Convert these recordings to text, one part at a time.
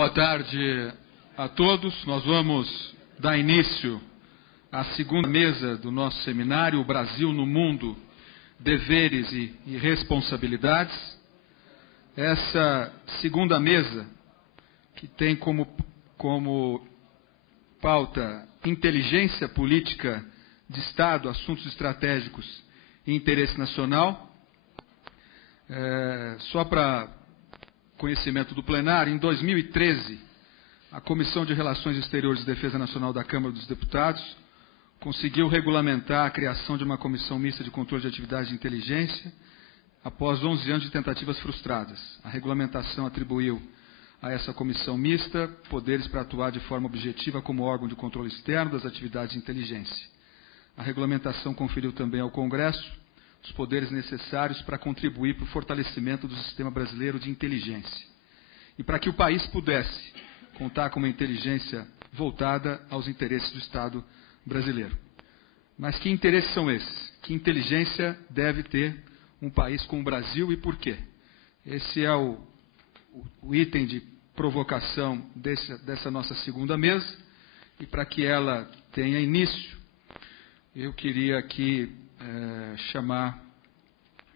Boa tarde a todos. Nós vamos dar início à segunda mesa do nosso seminário, O Brasil no Mundo, Deveres e Responsabilidades. Essa segunda mesa, que tem como pauta inteligência política de Estado, assuntos estratégicos e interesse nacional. Só para conhecimento do plenário, em 2013, a Comissão de Relações Exteriores e Defesa Nacional da Câmara dos Deputados conseguiu regulamentar a criação de uma comissão mista de controle de atividades de inteligência após 11 anos de tentativas frustradas. A regulamentação atribuiu a essa comissão mista poderes para atuar de forma objetiva como órgão de controle externo das atividades de inteligência. A regulamentação conferiu também ao Congresso os poderes necessários para contribuir para o fortalecimento do sistema brasileiro de inteligência e para que o país pudesse contar com uma inteligência voltada aos interesses do Estado brasileiro. Mas que interesses são esses? Que inteligência deve ter um país como o Brasil e por quê? Esse é o item de provocação dessa nossa segunda mesa, e para que ela tenha início, eu queria aqui chamar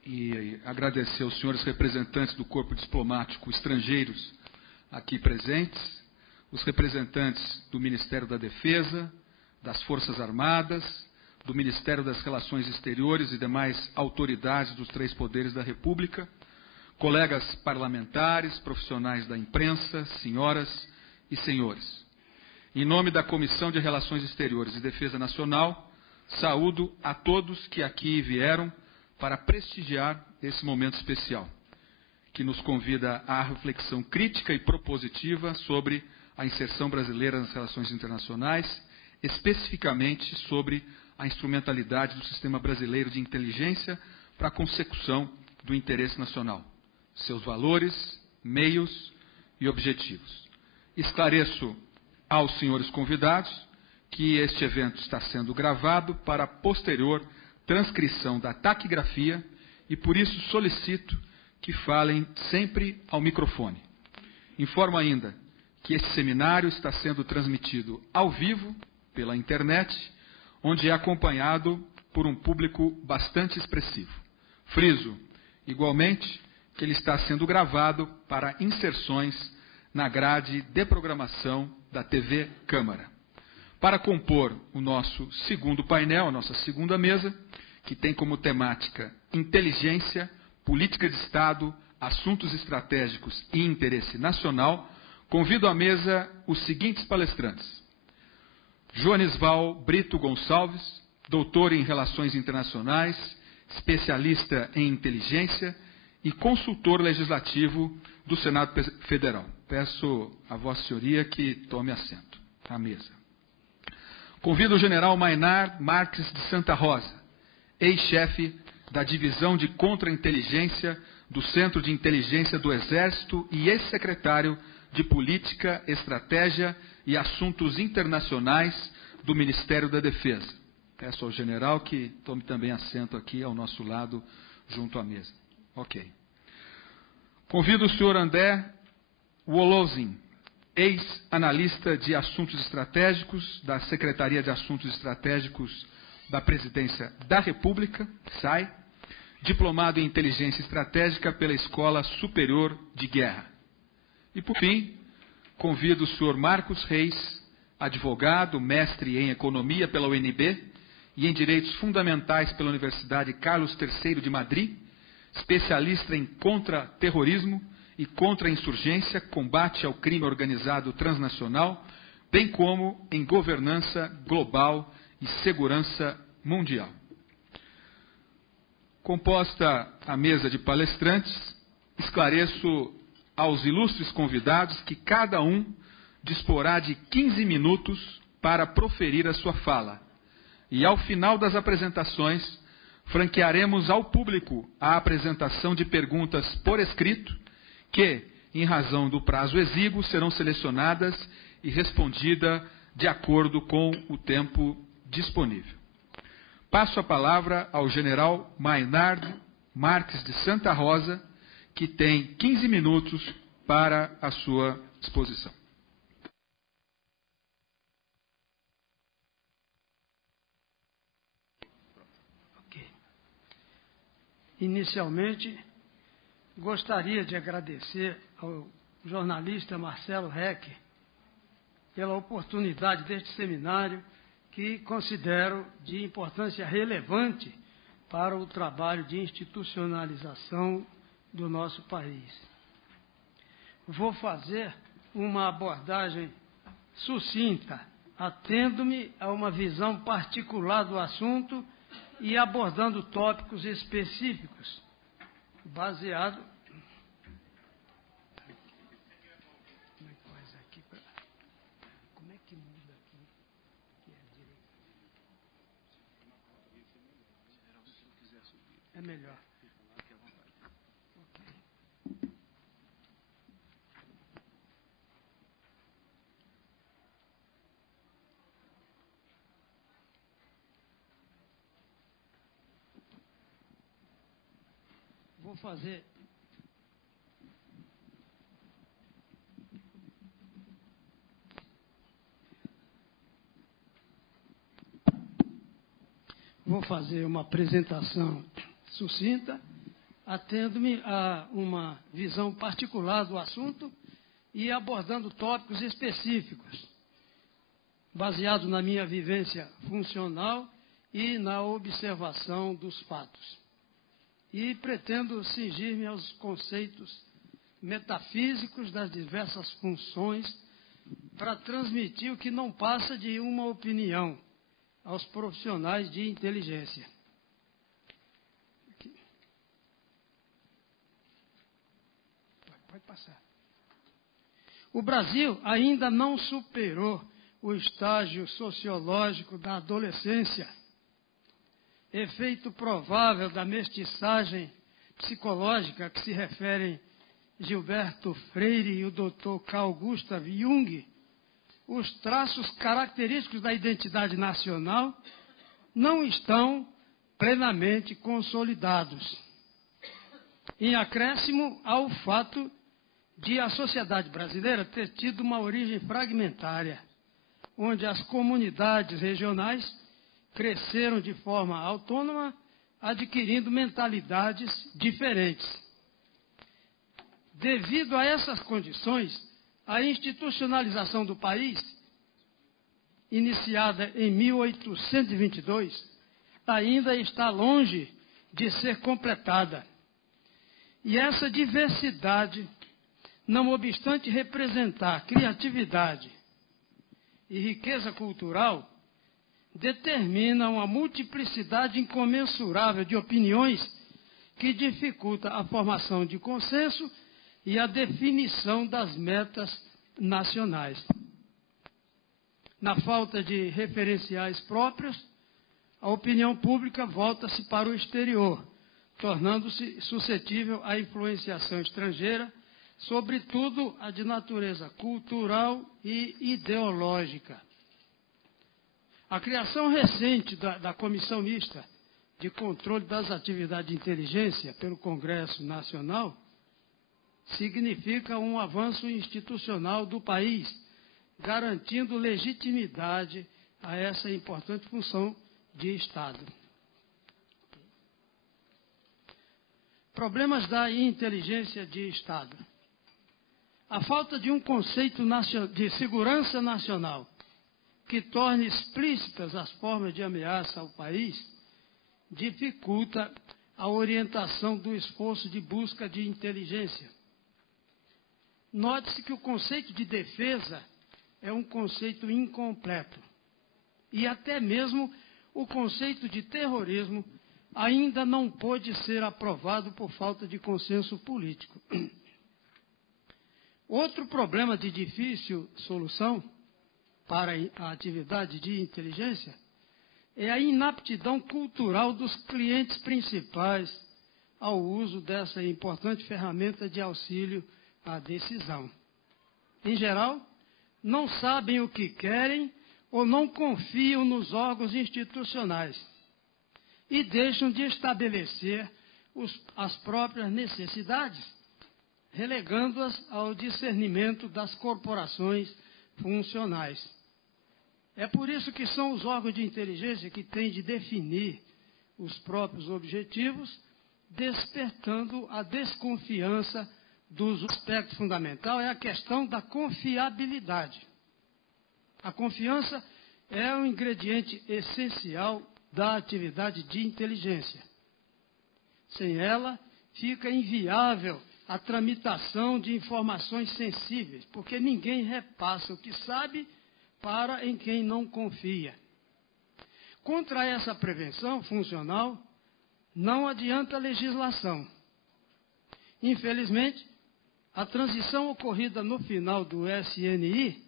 e agradecer aos senhores representantes do corpo diplomático estrangeiros aqui presentes, os representantes do Ministério da Defesa, das Forças Armadas, do Ministério das Relações Exteriores e demais autoridades dos três poderes da República, colegas parlamentares, profissionais da imprensa, senhoras e senhores. Em nome da Comissão de Relações Exteriores e Defesa Nacional, saúdo a todos que aqui vieram para prestigiar esse momento especial, que nos convida à reflexão crítica e propositiva sobre a inserção brasileira nas relações internacionais, especificamente sobre a instrumentalidade do sistema brasileiro de inteligência para a consecução do interesse nacional, seus valores, meios e objetivos. Esclareço aos senhores convidados que este evento está sendo gravado para posterior transcrição da taquigrafia e, por isso, solicito que falem sempre ao microfone. Informo ainda que este seminário está sendo transmitido ao vivo pela internet, onde é acompanhado por um público bastante expressivo. Friso, igualmente, que ele está sendo gravado para inserções na grade de programação da TV Câmara. Para compor o nosso segundo painel, a nossa segunda mesa, que tem como temática inteligência, política de Estado, assuntos estratégicos e interesse nacional, convido à mesa os seguintes palestrantes: Joanisval Brito Gonçalves, doutor em Relações Internacionais, especialista em inteligência e consultor legislativo do Senado Federal. Peço a Vossa Senhoria que tome assento à mesa. Convido o general Maynard Marques de Santa Rosa, ex-chefe da Divisão de Contra-Inteligência do Centro de Inteligência do Exército e ex-secretário de Política, Estratégia e Assuntos Internacionais do Ministério da Defesa. Peço ao general que tome também assento aqui ao nosso lado, junto à mesa. Ok. Convido o senhor André Wolozin, ex-analista de Assuntos Estratégicos da Secretaria de Assuntos Estratégicos da Presidência da República, SAI, diplomado em Inteligência Estratégica pela Escola Superior de Guerra. E, por fim, convido o senhor Marcos Reis, advogado, mestre em Economia pela UNB e em Direitos Fundamentais pela Universidade Carlos III de Madrid, especialista em contra-terrorismo e contra-insurgência, combate ao crime organizado transnacional, bem como em governança global e segurança mundial. Composta a mesa de palestrantes, esclareço aos ilustres convidados que cada um disporá de 15 minutos para proferir a sua fala. E ao final das apresentações, franquearemos ao público a apresentação de perguntas por escrito, que, em razão do prazo exíguo, serão selecionadas e respondidas de acordo com o tempo disponível. Passo a palavra ao general Maynard Marques de Santa Rosa, que tem 15 minutos para a sua disposição. Inicialmente, gostaria de agradecer ao jornalista Marcelo Reck pela oportunidade deste seminário, que considero de importância relevante para o trabalho de institucionalização do nosso país. Vou fazer uma abordagem sucinta, atendo-me a uma visão particular do assunto e abordando tópicos específicos, baseado... Como é que muda aqui? Que é direito. É melhor. Vou fazer... Vou fazer uma apresentação sucinta, atendo-me a uma visão particular do assunto e abordando tópicos específicos, baseado na minha vivência funcional e na observação dos fatos. E pretendo cingir-me aos conceitos metafísicos das diversas funções para transmitir o que não passa de uma opinião aos profissionais de inteligência. Pode passar. O Brasil ainda não superou o estágio sociológico da adolescência, efeito provável da mestiçagem psicológica que se referem Gilberto Freire e o Dr. Carl Gustav Jung. Os traços característicos da identidade nacional não estão plenamente consolidados. Em acréscimo ao fato de a sociedade brasileira ter tido uma origem fragmentária, onde as comunidades regionais cresceram de forma autônoma, adquirindo mentalidades diferentes. Devido a essas condições, a institucionalização do país, iniciada em 1822, ainda está longe de ser completada. E essa diversidade, não obstante representar criatividade e riqueza cultural, determina uma multiplicidade incomensurável de opiniões que dificulta a formação de consenso e a definição das metas nacionais. Na falta de referenciais próprios, a opinião pública volta-se para o exterior, tornando-se suscetível à influenciação estrangeira, sobretudo a de natureza cultural e ideológica. A criação recente da Comissão Mista de Controle das Atividades de Inteligência pelo Congresso Nacional significa um avanço institucional do país, garantindo legitimidade a essa importante função de Estado. Problemas da inteligência de Estado. A falta de um conceito de segurança nacional que torne explícitas as formas de ameaça ao país dificulta a orientação do esforço de busca de inteligência. Note-se que o conceito de defesa é um conceito incompleto. E até mesmo o conceito de terrorismo ainda não pôde ser aprovado por falta de consenso político. Outro problema de difícil solução para a atividade de inteligência é a inaptidão cultural dos clientes principais ao uso dessa importante ferramenta de auxílio à decisão. Em geral, não sabem o que querem ou não confiam nos órgãos institucionais e deixam de estabelecer as próprias necessidades. relegando-as ao discernimento das corporações funcionais. É por isso que são os órgãos de inteligência que têm de definir os próprios objetivos, despertando a desconfiança dos aspectos fundamentais, é a questão da confiabilidade. A confiança é um ingrediente essencial da atividade de inteligência. Sem ela, fica inviável a tramitação de informações sensíveis, porque ninguém repassa o que sabe para em quem não confia. Contra essa prevenção funcional, não adianta legislação. Infelizmente, a transição ocorrida no final do SNI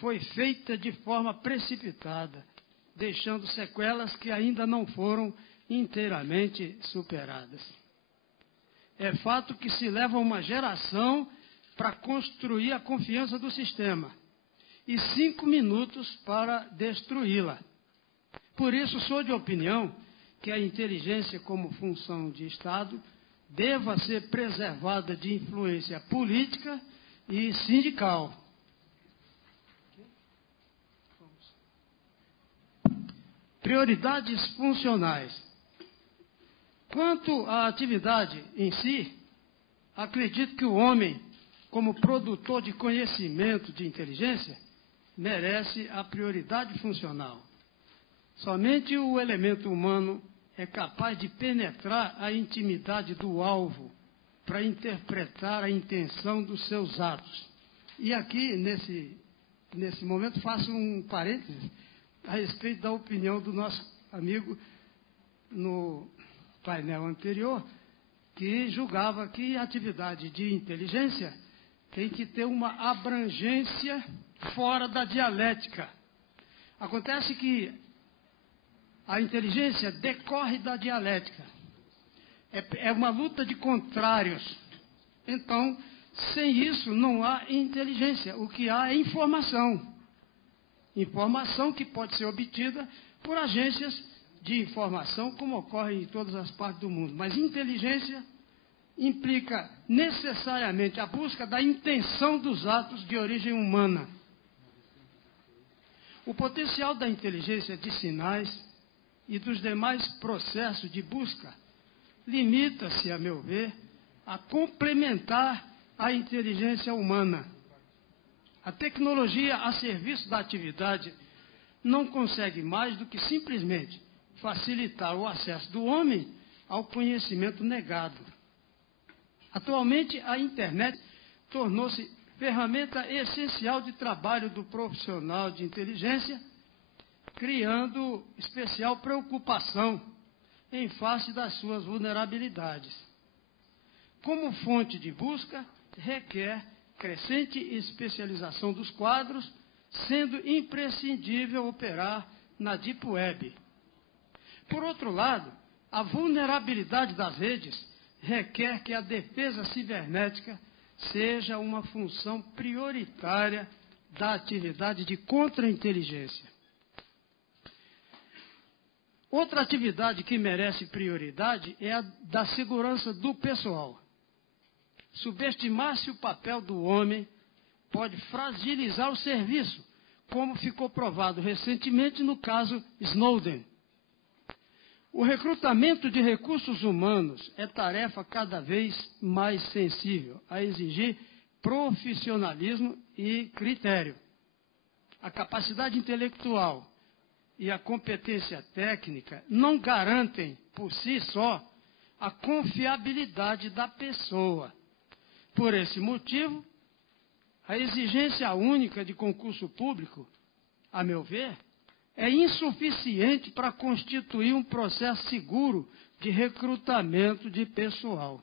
foi feita de forma precipitada, deixando sequelas que ainda não foram inteiramente superadas. É fato que se leva uma geração para construir a confiança do sistema e 5 minutos para destruí-la. Por isso, sou de opinião que a inteligência como função de Estado deva ser preservada de influência política e sindical. Prioridades funcionais. Quanto à atividade em si, acredito que o homem, como produtor de conhecimento de inteligência, merece a prioridade funcional. Somente o elemento humano é capaz de penetrar a intimidade do alvo para interpretar a intenção dos seus atos. E aqui, nesse momento, faço um parênteses a respeito da opinião do nosso amigo no painel anterior, que julgava que a atividade de inteligência tem que ter uma abrangência fora da dialética. Acontece que a inteligência decorre da dialética. É uma luta de contrários. Então, sem isso, não há inteligência. O que há é informação. Informação que pode ser obtida por agências de informação, como ocorre em todas as partes do mundo. Mas inteligência implica necessariamente a busca da intenção dos atos de origem humana. O potencial da inteligência de sinais e dos demais processos de busca limita-se, a meu ver, a complementar a inteligência humana. A tecnologia a serviço da atividade não consegue mais do que simplesmente facilitar o acesso do homem ao conhecimento negado. Atualmente, a internet tornou-se ferramenta essencial de trabalho do profissional de inteligência, criando especial preocupação em face das suas vulnerabilidades. Como fonte de busca, requer crescente especialização dos quadros, sendo imprescindível operar na Deep Web. Por outro lado, a vulnerabilidade das redes requer que a defesa cibernética seja uma função prioritária da atividade de contra-inteligência. Outra atividade que merece prioridade é a da segurança do pessoal. Subestimar-se o papel do homem pode fragilizar o serviço, como ficou provado recentemente no caso Snowden. O recrutamento de recursos humanos é tarefa cada vez mais sensível a exigir profissionalismo e critério. A capacidade intelectual e a competência técnica não garantem, por si só, a confiabilidade da pessoa. Por esse motivo, a exigência única de concurso público, a meu ver, é insuficiente para constituir um processo seguro de recrutamento de pessoal.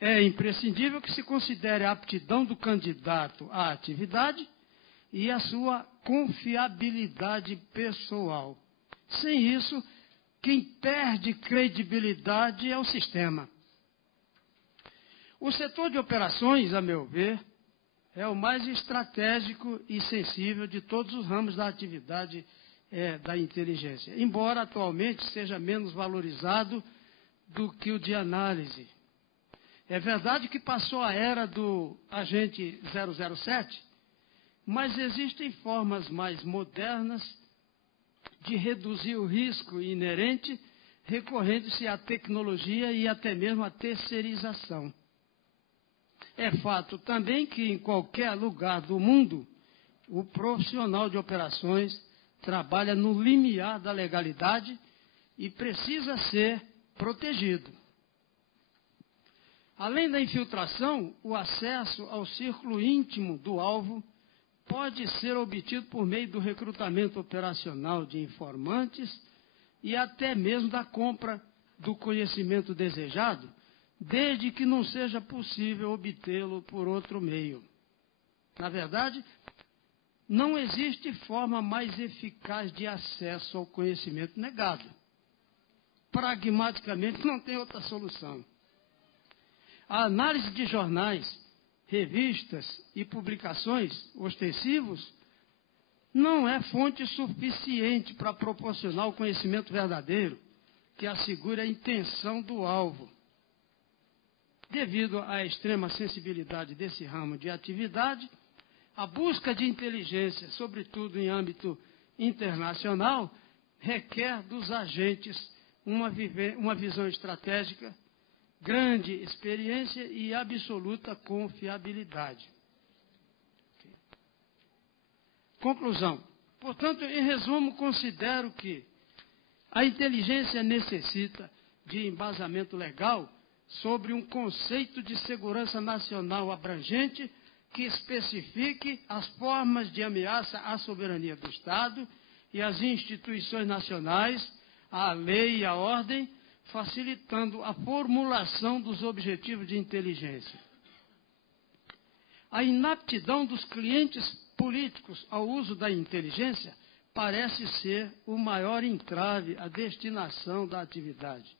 É imprescindível que se considere a aptidão do candidato à atividade e a sua confiabilidade pessoal. Sem isso, quem perde credibilidade é o sistema. O setor de operações, a meu ver, é o mais estratégico e sensível de todos os ramos da atividade da inteligência, embora atualmente seja menos valorizado do que o de análise. É verdade que passou a era do agente 007, mas existem formas mais modernas de reduzir o risco inerente, recorrendo-se à tecnologia e até mesmo à terceirização. É fato também que em qualquer lugar do mundo, o profissional de operações trabalha no limiar da legalidade e precisa ser protegido. Além da infiltração, o acesso ao círculo íntimo do alvo pode ser obtido por meio do recrutamento operacional de informantes e até mesmo da compra do conhecimento desejado, desde que não seja possível obtê-lo por outro meio. Na verdade, não existe forma mais eficaz de acesso ao conhecimento negado. Pragmaticamente, não tem outra solução. A análise de jornais, revistas e publicações ostensivos não é fonte suficiente para proporcionar o conhecimento verdadeiro que assegure a intenção do alvo. Devido à extrema sensibilidade desse ramo de atividade, a busca de inteligência, sobretudo em âmbito internacional, requer dos agentes uma visão estratégica, grande experiência e absoluta confiabilidade. Conclusão. Portanto, em resumo, considero que a inteligência necessita de embasamento legal sobre um conceito de segurança nacional abrangente que especifique as formas de ameaça à soberania do Estado e às instituições nacionais, à lei e à ordem, facilitando a formulação dos objetivos de inteligência. A inaptidão dos clientes políticos ao uso da inteligência parece ser o maior entrave à destinação da atividade.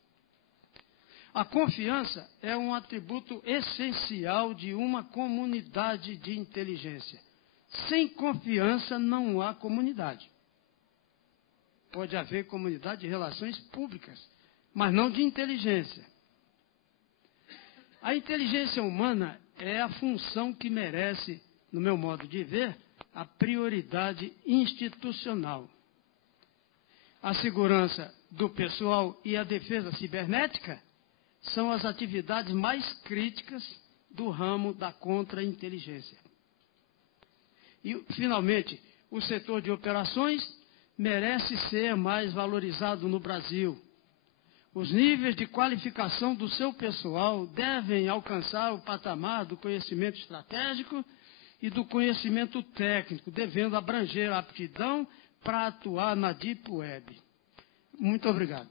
A confiança é um atributo essencial de uma comunidade de inteligência. Sem confiança não há comunidade. Pode haver comunidade de relações públicas, mas não de inteligência. A inteligência humana é a função que merece, no meu modo de ver, a prioridade institucional. A segurança do pessoal e a defesa cibernética são as atividades mais críticas do ramo da contra-inteligência. E, finalmente, o setor de operações merece ser mais valorizado no Brasil. Os níveis de qualificação do seu pessoal devem alcançar o patamar do conhecimento estratégico e do conhecimento técnico, devendo abranger a aptidão para atuar na Deep Web. Muito obrigado.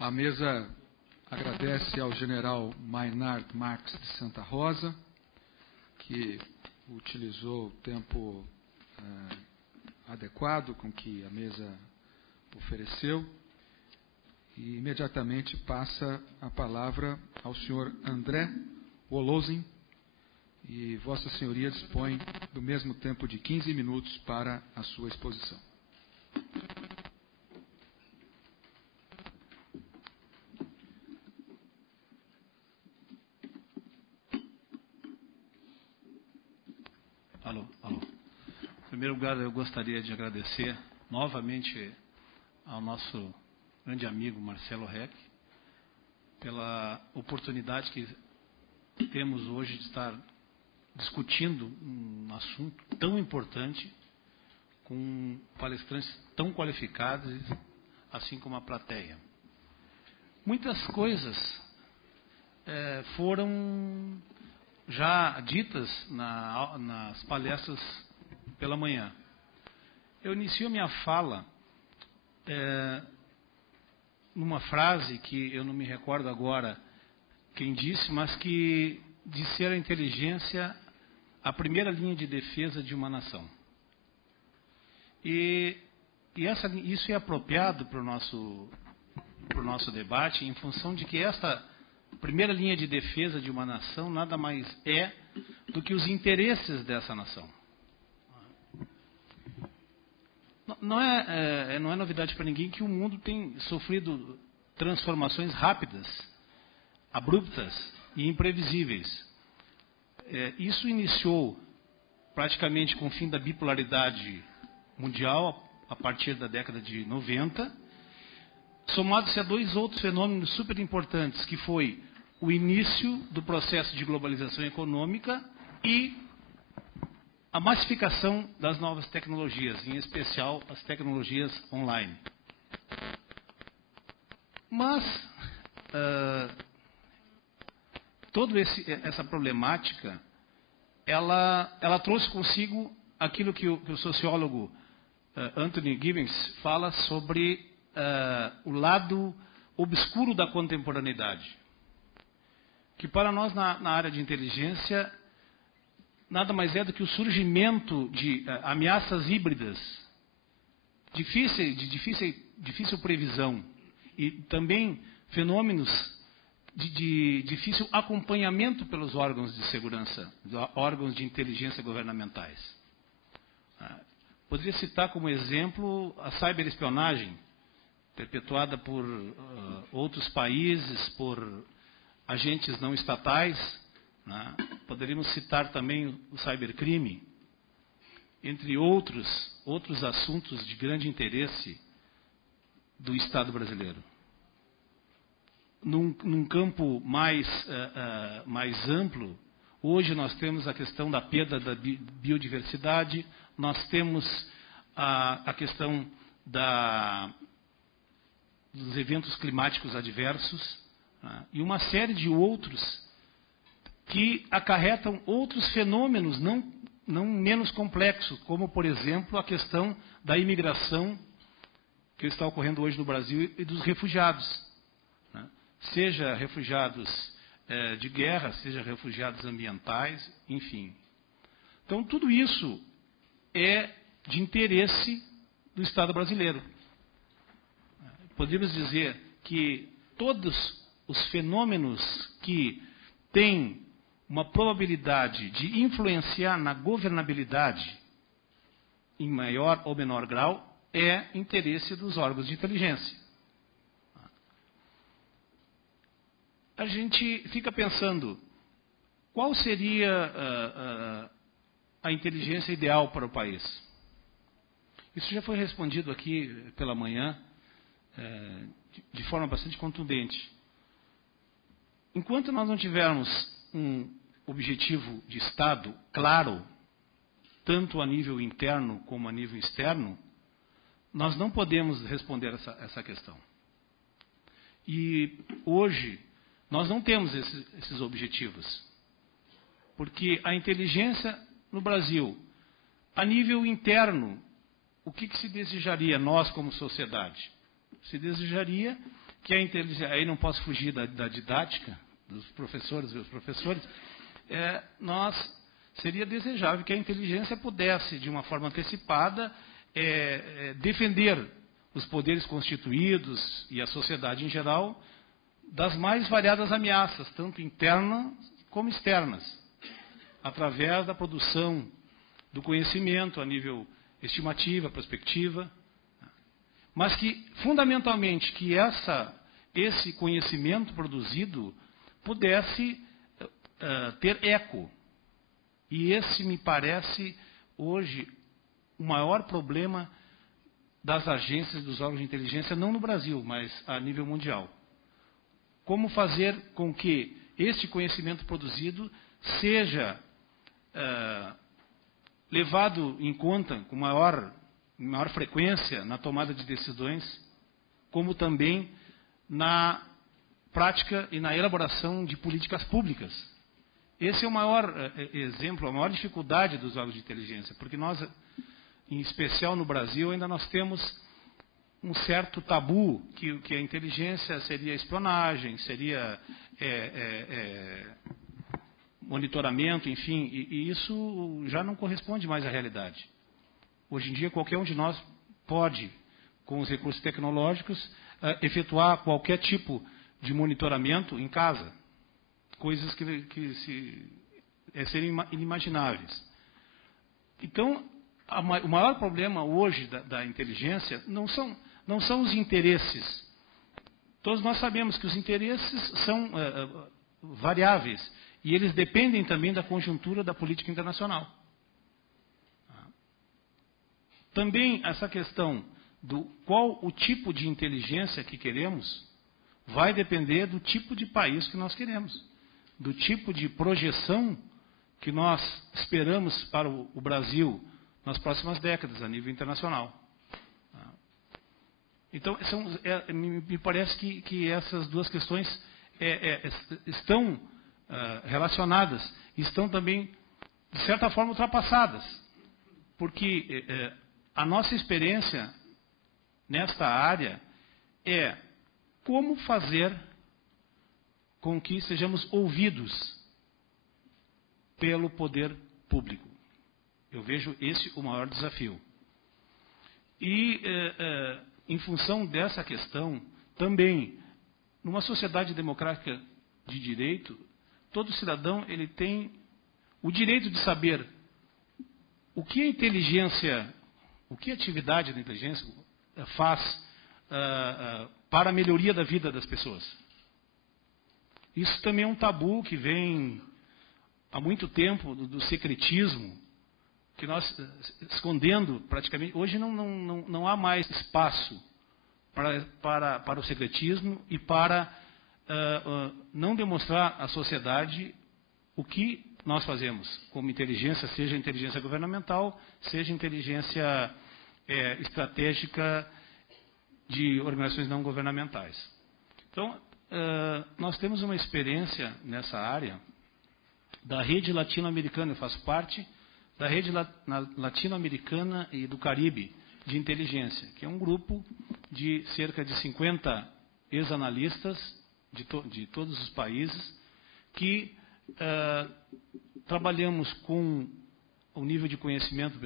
A mesa agradece ao general Maynard Marques de Santa Rosa, que utilizou o tempo adequado com que a mesa ofereceu, e imediatamente passa a palavra ao senhor André Wolozin, e Vossa Senhoria dispõe do mesmo tempo de 15 minutos para a sua exposição. Alô. Em primeiro lugar, eu gostaria de agradecer novamente ao nosso grande amigo Marcelo Reck pela oportunidade que temos hoje de estar discutindo um assunto tão importante com palestrantes tão qualificados, assim como a plateia. Muitas coisas foram já ditas nas palestras pela manhã. Eu inicio minha fala numa frase que eu não me recordo agora quem disse, mas que de ser a inteligência a primeira linha de defesa de uma nação. E isso é apropriado para o nosso debate, em função de que esta primeira linha de defesa de uma nação nada mais é do que os interesses dessa nação. não é novidade para ninguém que o mundo tem sofrido transformações rápidas, abruptas e imprevisíveis. Isso iniciou praticamente com o fim da bipolaridade mundial, a partir da década de 90, somado-se a dois outros fenômenos super importantes, que foi o início do processo de globalização econômica e a massificação das novas tecnologias, em especial as tecnologias online. Mas toda essa problemática, ela trouxe consigo aquilo que o sociólogo Anthony Giddens fala sobre o lado obscuro da contemporaneidade, que para nós na área de inteligência nada mais é do que o surgimento de ameaças híbridas, de difícil previsão, e também fenômenos de difícil acompanhamento pelos órgãos de segurança, órgãos de inteligência governamentais. Poderia citar como exemplo a ciberespionagem, perpetuada por outros países, por agentes não estatais. Poderíamos citar também o cybercrime, entre outros assuntos de grande interesse do Estado brasileiro. Num campo mais amplo, hoje nós temos a questão da perda da biodiversidade, nós temos a questão dos eventos climáticos adversos, e uma série de outros que acarretam outros fenômenos não menos complexos, como, por exemplo, a questão da imigração que está ocorrendo hoje no Brasil e dos refugiados. Seja refugiados de guerra, seja refugiados ambientais, enfim. Então, tudo isso é de interesse do Estado brasileiro. Poderíamos dizer que todos os fenômenos que têm uma probabilidade de influenciar na governabilidade, em maior ou menor grau, é interesse dos órgãos de inteligência. A gente fica pensando, qual seria a inteligência ideal para o país? Isso já foi respondido aqui pela manhã, de forma bastante contundente. Enquanto nós não tivermos um objetivo de Estado claro, tanto a nível interno como a nível externo, nós não podemos responder essa questão. E hoje nós não temos esses objetivos, porque a inteligência no Brasil, a nível interno, o que se desejaria nós como sociedade? Se desejaria que a inteligência, aí não posso fugir da didática dos professores e dos professores, seria desejável que a inteligência pudesse, de uma forma antecipada, defender os poderes constituídos e a sociedade em geral das mais variadas ameaças, tanto internas como externas, através da produção do conhecimento a nível estimativa, prospectiva, mas que, fundamentalmente, que esse conhecimento produzido pudesse ter eco. E esse me parece, hoje, o maior problema das agências dos órgãos de inteligência, não no Brasil, mas a nível mundial. Como fazer com que este conhecimento produzido seja levado em conta com maior frequência na tomada de decisões, como também na prática e na elaboração de políticas públicas. Esse é o maior exemplo, a maior dificuldade dos órgãos de inteligência, porque nós, em especial no Brasil, ainda nós temos um certo tabu, que a inteligência seria espionagem, seria monitoramento, enfim, e isso já não corresponde mais à realidade. Hoje em dia, qualquer um de nós pode, com os recursos tecnológicos, efetuar qualquer tipo de monitoramento em casa, coisas que seriam inimagináveis. Então, o maior problema hoje da inteligência não são os interesses. Todos nós sabemos que os interesses são variáveis e eles dependem também da conjuntura da política internacional. Também essa questão do qual o tipo de inteligência que queremos vai depender do tipo de país que nós queremos, do tipo de projeção que nós esperamos para o Brasil nas próximas décadas, a nível internacional. Então, me parece que essas duas questões estão relacionadas, estão também, de certa forma, ultrapassadas, porque a nossa experiência nesta área é como fazer com que sejamos ouvidos pelo poder público. Eu vejo esse o maior desafio. E, em função dessa questão, também, numa sociedade democrática de direito, todo cidadão ele tem o direito de saber o que a inteligência, o que a atividade da inteligência faz para a melhoria da vida das pessoas. Isso também é um tabu que vem há muito tempo do secretismo, que nós escondendo praticamente. Hoje não há mais espaço para o secretismo e para não demonstrar à sociedade o que nós fazemos como inteligência, seja inteligência governamental, seja inteligência estratégica de organizações não governamentais. Então, nós temos uma experiência nessa área da rede latino-americana, eu faço parte da rede latino-americana e do Caribe de inteligência, que é um grupo de cerca de 50 ex-analistas de todos os países que trabalhamos com o nível de conhecimento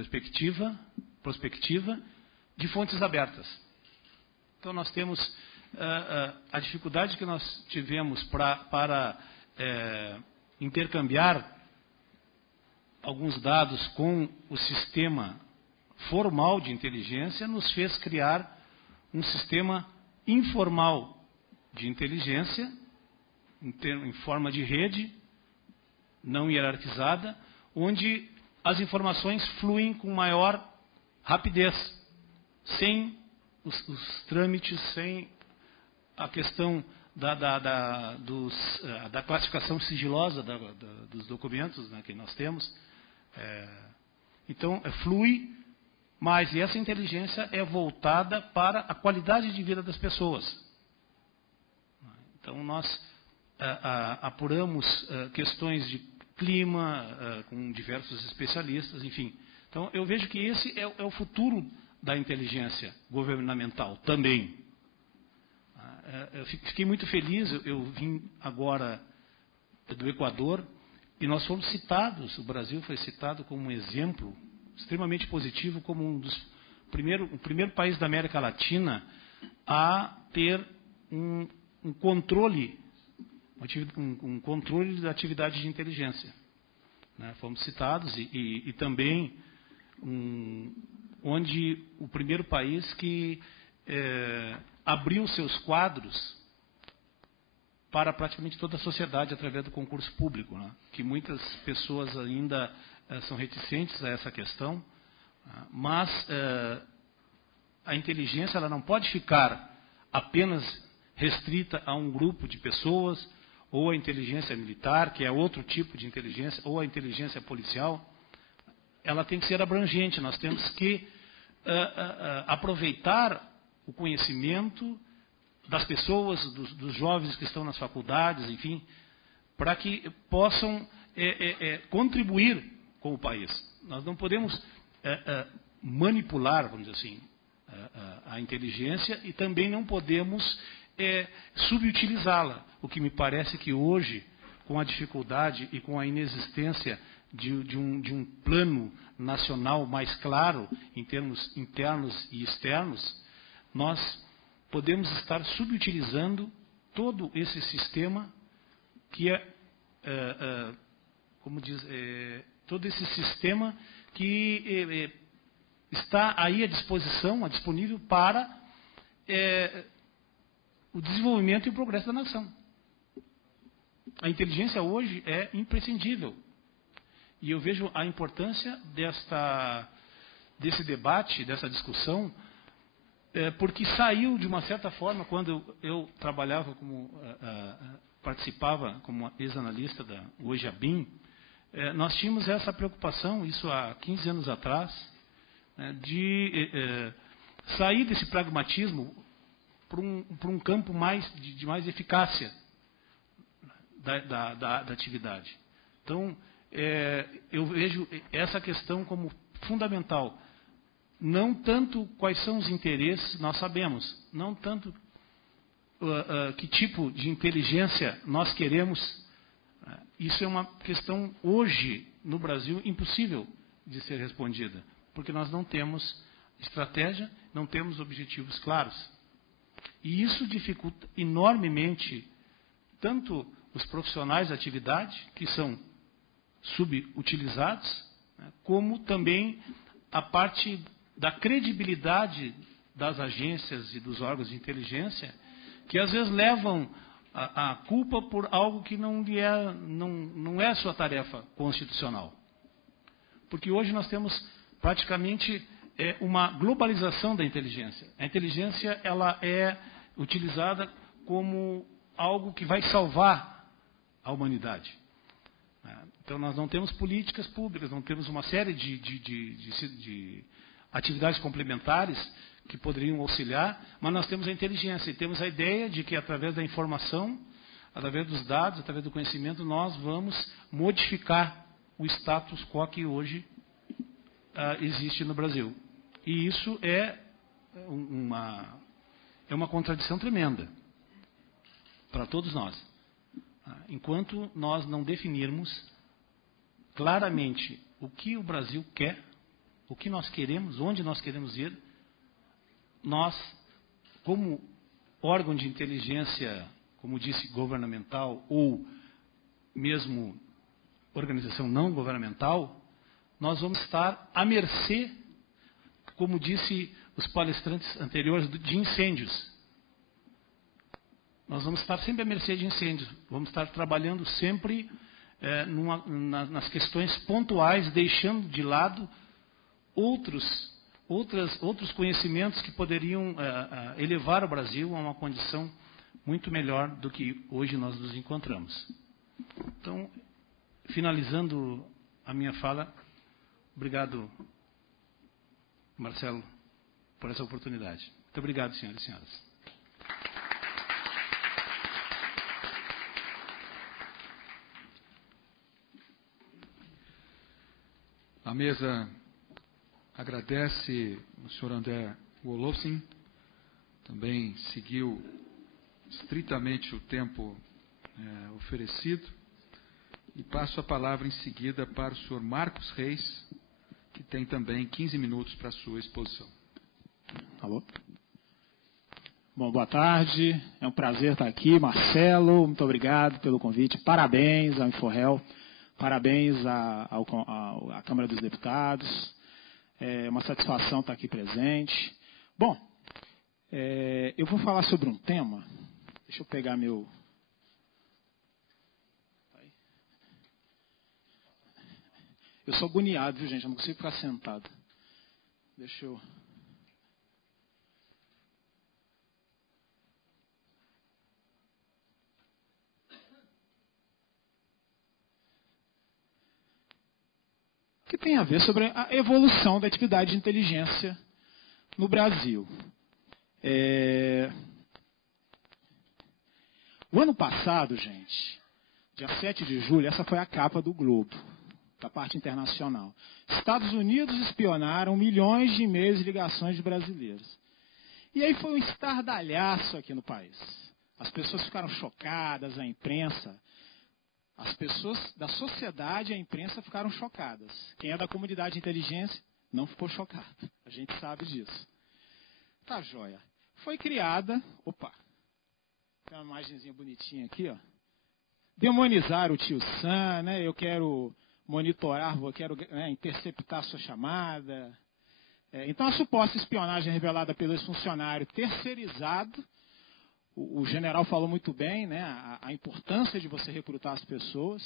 prospectiva de fontes abertas. Então, nós temos a dificuldade que nós tivemos para intercambiar alguns dados com o sistema formal de inteligência, nos fez criar um sistema informal de inteligência, em forma de rede, não hierarquizada, onde as informações fluem com maior rapidez, sem os trâmites, sem a questão da classificação sigilosa dos documentos, né, que nós temos. Então, flui, mas essa inteligência é voltada para a qualidade de vida das pessoas. Então, nós apuramos questões de clima com diversos especialistas, enfim. Então, eu vejo que esse é o futuro da inteligência governamental também. Eu fiquei muito feliz, eu vim agora do Equador, e nós fomos citados, o Brasil foi citado como um exemplo extremamente positivo, como o primeiro país da América Latina a ter um controle da atividade de inteligência. Né? Fomos citados e também onde o primeiro país que abriu seus quadros para praticamente toda a sociedade através do concurso público, né? Que muitas pessoas ainda são reticentes a essa questão, mas a inteligência ela não pode ficar apenas restrita a um grupo de pessoas, ou a inteligência militar, que é outro tipo de inteligência, ou a inteligência policial. Ela tem que ser abrangente, nós temos que aproveitar o conhecimento das pessoas, dos jovens que estão nas faculdades, enfim, para que possam contribuir com o país. Nós não podemos manipular, vamos dizer assim, a inteligência e também não podemos subutilizá-la. O que me parece que hoje, com a dificuldade e com a inexistência de um plano nacional mais claro, em termos internos e externos, nós podemos estar subutilizando todo esse sistema que todo esse sistema que está aí à disposição, disponível para o desenvolvimento e o progresso da nação. A inteligência hoje é imprescindível. E eu vejo a importância desse debate, dessa discussão, porque saiu de uma certa forma, quando eu trabalhava participava como ex-analista da hoje a BIM, nós tínhamos essa preocupação, isso há 15 anos atrás, de sair desse pragmatismo para um campo de mais eficácia da atividade. Então, eu vejo essa questão como fundamental. Não tanto quais são os interesses, nós sabemos, não tanto que tipo de inteligência nós queremos. Isso é uma questão, hoje, no Brasil, impossível de ser respondida, porque nós não temos estratégia, não temos objetivos claros. E isso dificulta enormemente tanto os profissionais da atividade, que são subutilizados, como também a parte da credibilidade das agências e dos órgãos de inteligência, que às vezes levam a culpa por algo que não é sua tarefa constitucional. Porque hoje nós temos praticamente uma globalização da inteligência. A inteligência ela é utilizada como algo que vai salvar a humanidade. Então nós não temos políticas públicas, não temos uma série de atividades complementares que poderiam auxiliar, mas nós temos a inteligência e temos a ideia de que através da informação, através dos dados, através do conhecimento, nós vamos modificar o status quo que hoje existe no Brasil. E isso é uma contradição tremenda para todos nós. Enquanto nós não definirmos claramente o que o Brasil quer, o que nós queremos, onde nós queremos ir, nós, como órgão de inteligência, como disse, governamental ou mesmo organização não governamental, nós vamos estar à mercê, como disse os palestrantes anteriores, de incêndios. Nós vamos estar sempre à mercê de incêndios. Vamos estar trabalhando sempre nas questões pontuais, deixando de lado outros conhecimentos que poderiam elevar o Brasil a uma condição muito melhor do que hoje nós nos encontramos. Então, finalizando a minha fala, obrigado, Marcelo, por essa oportunidade. Muito obrigado, senhores e senhoras. A mesa agradece o senhor André Wolofsen, também seguiu estritamente o tempo oferecido, e passo a palavra em seguida para o senhor Marcos Reis, que tem também 15 minutos para a sua exposição. Alô? Bom, boa tarde, é um prazer estar aqui. Marcelo, muito obrigado pelo convite, parabéns ao InfoRel, parabéns à Câmara dos Deputados. É uma satisfação estar aqui presente. Bom, eu vou falar sobre um tema. Deixa eu pegar meu... Eu sou agoniado, viu, gente? Eu não consigo ficar sentado. Deixa eu... Que tem a ver sobre a evolução da atividade de inteligência no Brasil. O ano passado, gente, dia 7 de julho, essa foi a capa do Globo, da parte internacional. Estados Unidos espionaram milhões de e-mails e ligações de brasileiros. E aí foi um estardalhaço aqui no país. As pessoas ficaram chocadas, a imprensa... As pessoas da sociedade e a imprensa ficaram chocadas. Quem é da comunidade de inteligência não ficou chocado. A gente sabe disso. Tá, joia. Foi criada... Opa! Tem uma imagenzinha bonitinha aqui, ó. Demonizar o tio Sam, né? Eu quero monitorar, eu quero interceptar a sua chamada. Então, a suposta espionagem revelada pelo ex-funcionário terceirizado, o general falou muito bem, né, a importância de você recrutar as pessoas.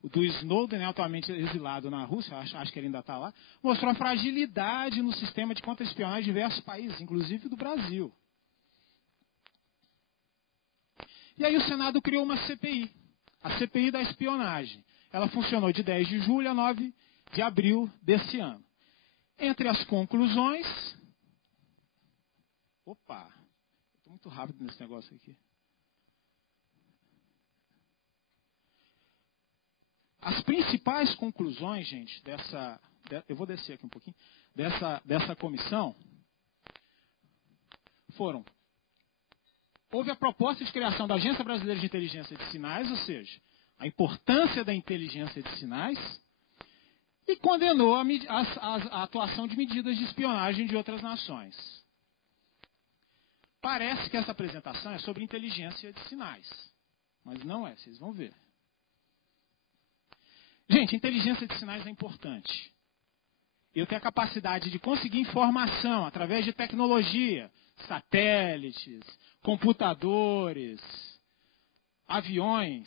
O do Snowden, né, atualmente exilado na Rússia, acho que ele ainda está lá, mostrou a fragilidade no sistema de contra-espionagem de diversos países, inclusive do Brasil. E aí o Senado criou uma CPI, a CPI da espionagem. Ela funcionou de 10 de julho a 9 de abril desse ano. Entre as conclusões... Opa! Estou muito rápido nesse negócio aqui. As principais conclusões, gente, eu vou descer aqui um pouquinho, dessa comissão, foram: houve a proposta de criação da Agência Brasileira de Inteligência de Sinais, ou seja, a importância da inteligência de sinais, e condenou a atuação de medidas de espionagem de outras nações. Parece que essa apresentação é sobre inteligência de sinais, mas não é, vocês vão ver. Gente, inteligência de sinais é importante. Eu tenho a capacidade de conseguir informação através de tecnologia, satélites, computadores, aviões,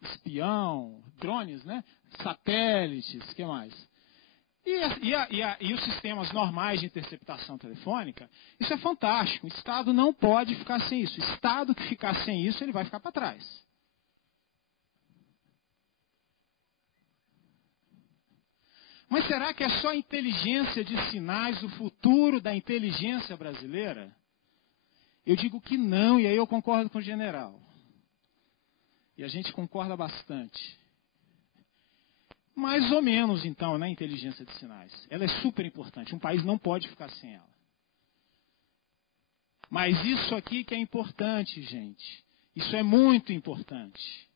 espião, drones, né? Satélites, o que mais? E os sistemas normais de interceptação telefônica, isso é fantástico. O Estado não pode ficar sem isso. O Estado que ficar sem isso, ele vai ficar para trás. Mas será que é só a inteligência de sinais o futuro da inteligência brasileira? Eu digo que não, e aí eu concordo com o general. E a gente concorda bastante. Mais ou menos, então, né, inteligência de sinais. Ela é super importante, um país não pode ficar sem ela. Mas isso aqui que é importante, gente. Isso é muito importante.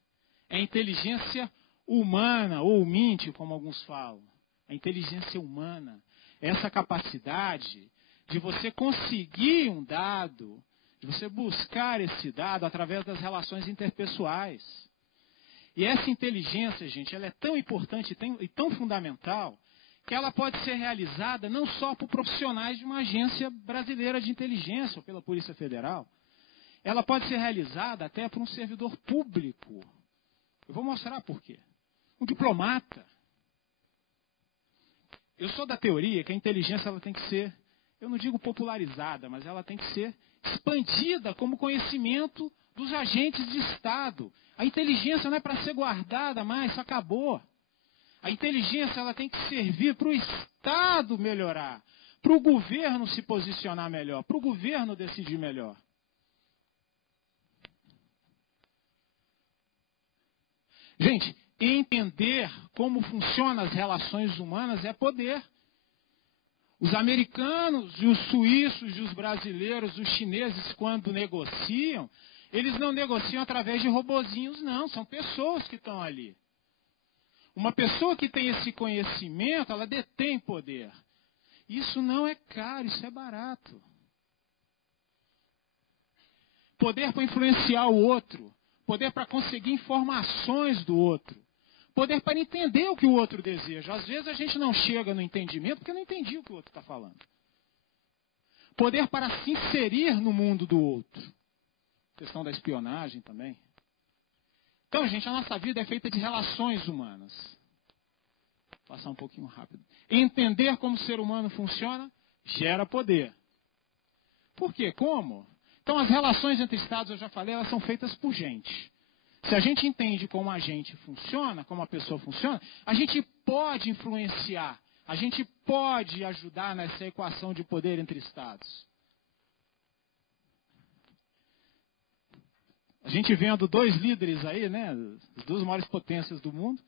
É inteligência humana, ou MINT, como alguns falam. A inteligência humana, essa capacidade de você conseguir um dado, de você buscar esse dado através das relações interpessoais. E essa inteligência, gente, ela é tão importante e tão fundamental que ela pode ser realizada não só por profissionais de uma agência brasileira de inteligência ou pela Polícia Federal. Ela pode ser realizada até por um servidor público. Eu vou mostrar por quê. Um diplomata. Eu sou da teoria que a inteligência ela tem que ser, eu não digo popularizada, mas ela tem que ser expandida como conhecimento dos agentes de Estado. A inteligência não é para ser guardada mais, isso acabou. A inteligência ela tem que servir para o Estado melhorar, para o governo se posicionar melhor, para o governo decidir melhor. Gente, entender como funcionam as relações humanas é poder. Os americanos, e os suíços, e os brasileiros, os chineses, quando negociam, eles não negociam através de robozinhos, não. São pessoas que estão ali. Uma pessoa que tem esse conhecimento, ela detém poder. Isso não é caro, isso é barato. Poder para influenciar o outro. Poder para conseguir informações do outro. Poder para entender o que o outro deseja. Às vezes a gente não chega no entendimento porque não entendi o que o outro está falando. Poder para se inserir no mundo do outro. Questão da espionagem também. Então, gente, a nossa vida é feita de relações humanas. Vou passar um pouquinho rápido. Entender como o ser humano funciona gera poder. Por quê? Como? Então, as relações entre Estados, eu já falei, elas são feitas por gente. Se a gente entende como a gente funciona, como a pessoa funciona, a gente pode influenciar, a gente pode ajudar nessa equação de poder entre Estados. A gente vendo dois líderes aí, né, as duas maiores potências do mundo,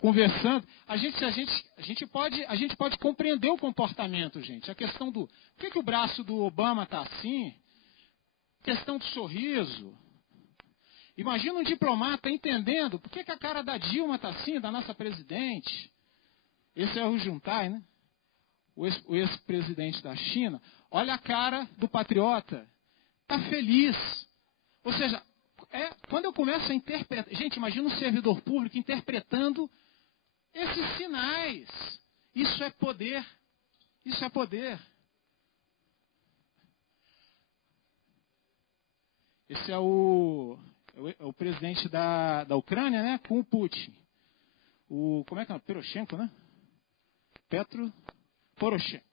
conversando, a gente pode compreender o comportamento, gente. A questão do... Por que o braço do Obama está assim? Questão do sorriso. Imagina um diplomata entendendo por que a cara da Dilma está assim, da nossa presidente. Esse é o Juntai, né? O ex-presidente da China. Olha a cara do patriota. Está feliz. Ou seja, quando eu começo a interpretar... Gente, imagina um servidor público interpretando esses sinais. Isso é poder. Isso é poder. Esse é o presidente da Ucrânia, né, com o Putin. Como é que é? Poroshenko, né? Poroshenko.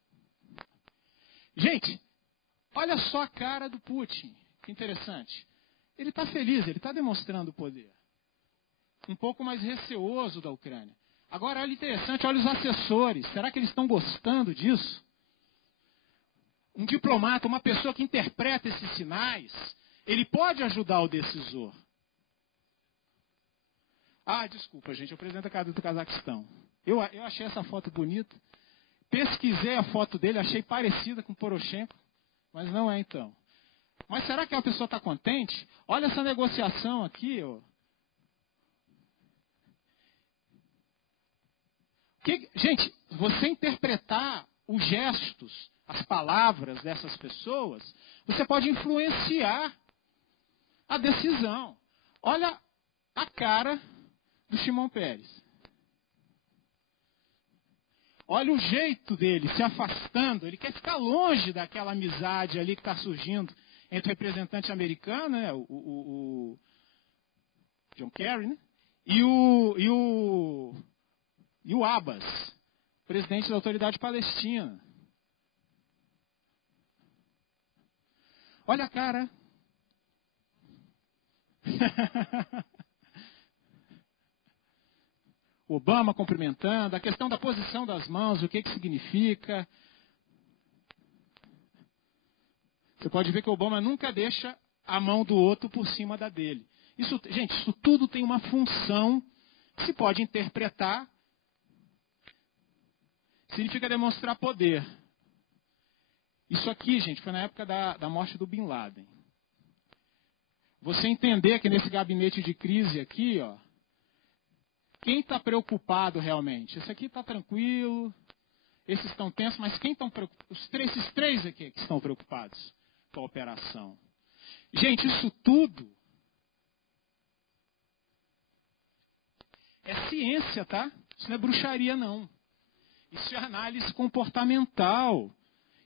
Gente, olha só a cara do Putin. Que interessante. Ele está feliz, ele está demonstrando o poder. Um pouco mais receoso da Ucrânia. Agora, olha interessante, olha os assessores. Será que eles estão gostando disso? Um diplomata, uma pessoa que interpreta esses sinais, ele pode ajudar o decisor. Ah, desculpa, gente, é o presidente do Cazaquistão. Eu achei essa foto bonita. Pesquisei a foto dele, achei parecida com Poroshenko, mas não é então. Mas será que a pessoa está contente? Olha essa negociação aqui, ó. Gente, você interpretar os gestos, as palavras dessas pessoas, você pode influenciar a decisão. Olha a cara do Shimon Peres. Olha o jeito dele, se afastando. Ele quer ficar longe daquela amizade ali que está surgindo entre o representante americano, né, o John Kerry, né, e o Abbas, presidente da Autoridade Palestina. Olha a cara. Obama cumprimentando, a questão da posição das mãos, o que significa. Você pode ver que o Obama nunca deixa a mão do outro por cima da dele. Gente, isso tudo tem uma função que se pode interpretar. Significa demonstrar poder. Isso aqui, gente, foi na época da morte do Bin Laden. Você entender que nesse gabinete de crise aqui, ó, quem está preocupado realmente? Esse aqui está tranquilo, esses estão tensos, mas quem estão preocupados? Esses três aqui que estão preocupados com a operação. Gente, isso tudo é ciência, tá? Isso não é bruxaria, não. Isso é análise comportamental.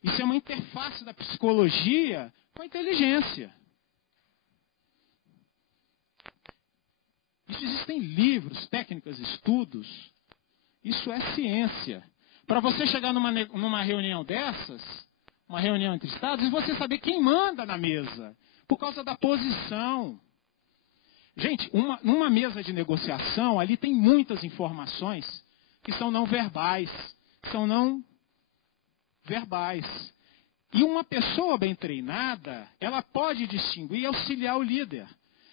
Isso é uma interface da psicologia com a inteligência. Isso existem livros, técnicas, estudos. Isso é ciência. Para você chegar numa reunião dessas, uma reunião entre estados, e você saber quem manda na mesa, por causa da posição. Gente, numa mesa de negociação, ali tem muitas informações que são não verbais. E uma pessoa bem treinada, ela pode distinguir e auxiliar o líder.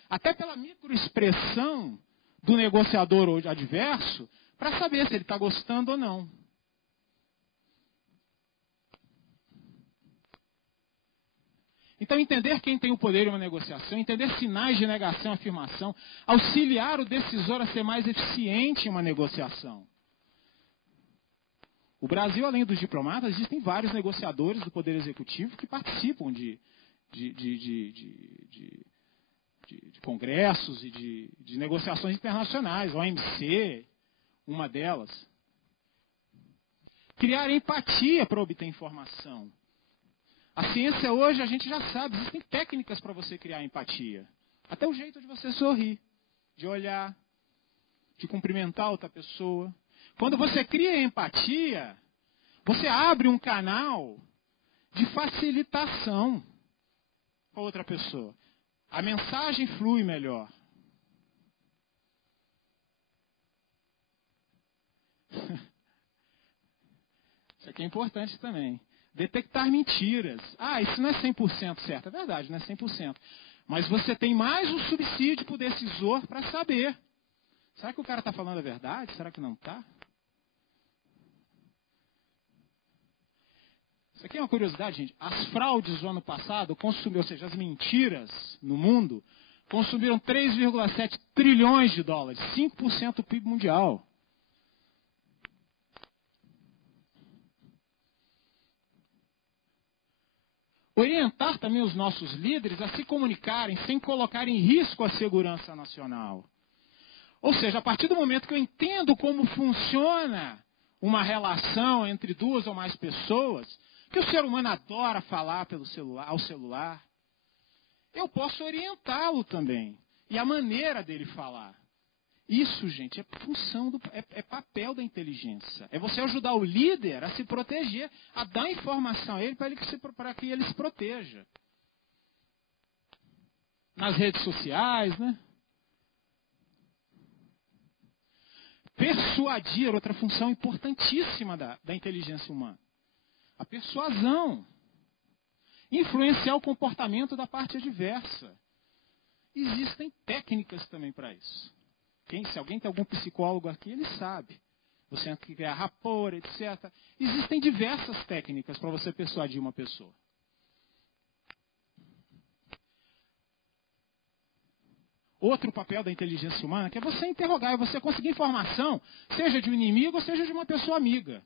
Até pela microexpressão do negociador ou adverso, para saber se ele está gostando ou não. Então, entender quem tem o poder em uma negociação, entender sinais de negação e afirmação, auxiliar o decisor a ser mais eficiente em uma negociação. O Brasil, além dos diplomatas, existem vários negociadores do Poder Executivo que participam de congressos e de negociações internacionais. A OMC, uma delas. Criar empatia para obter informação. A ciência hoje, a gente já sabe, existem técnicas para você criar empatia. Até o jeito de você sorrir, de olhar, de cumprimentar outra pessoa. Quando você cria empatia, você abre um canal de facilitação para outra pessoa. A mensagem flui melhor. Isso aqui é importante também. Detectar mentiras. Ah, isso não é 100% certo. É verdade, não é 100%. Mas você tem mais um subsídio para o decisor para saber. Será que o cara está falando a verdade? Será que não está? Isso aqui é uma curiosidade, gente. As fraudes do ano passado consumiram, ou seja, as mentiras no mundo, consumiram 3,7 trilhões de dólares, 5% do PIB mundial. Orientar também os nossos líderes a se comunicarem sem colocar em risco a segurança nacional. Ou seja, a partir do momento que eu entendo como funciona uma relação entre duas ou mais pessoas, que o ser humano adora falar ao celular, eu posso orientá-lo também. E a maneira dele falar. Isso, gente, é função, é papel da inteligência. É você ajudar o líder a se proteger, a dar informação a ele para que ele se proteja. Nas redes sociais, né? Persuadir, outra função importantíssima da inteligência humana. A persuasão. Influenciar o comportamento da parte adversa. Existem técnicas também para isso. Se alguém tem algum psicólogo aqui, ele sabe. Você tem que criar rapport, etc. Existem diversas técnicas para você persuadir uma pessoa. Outro papel da inteligência humana que é você interrogar, é você conseguir informação, seja de um inimigo ou seja de uma pessoa amiga.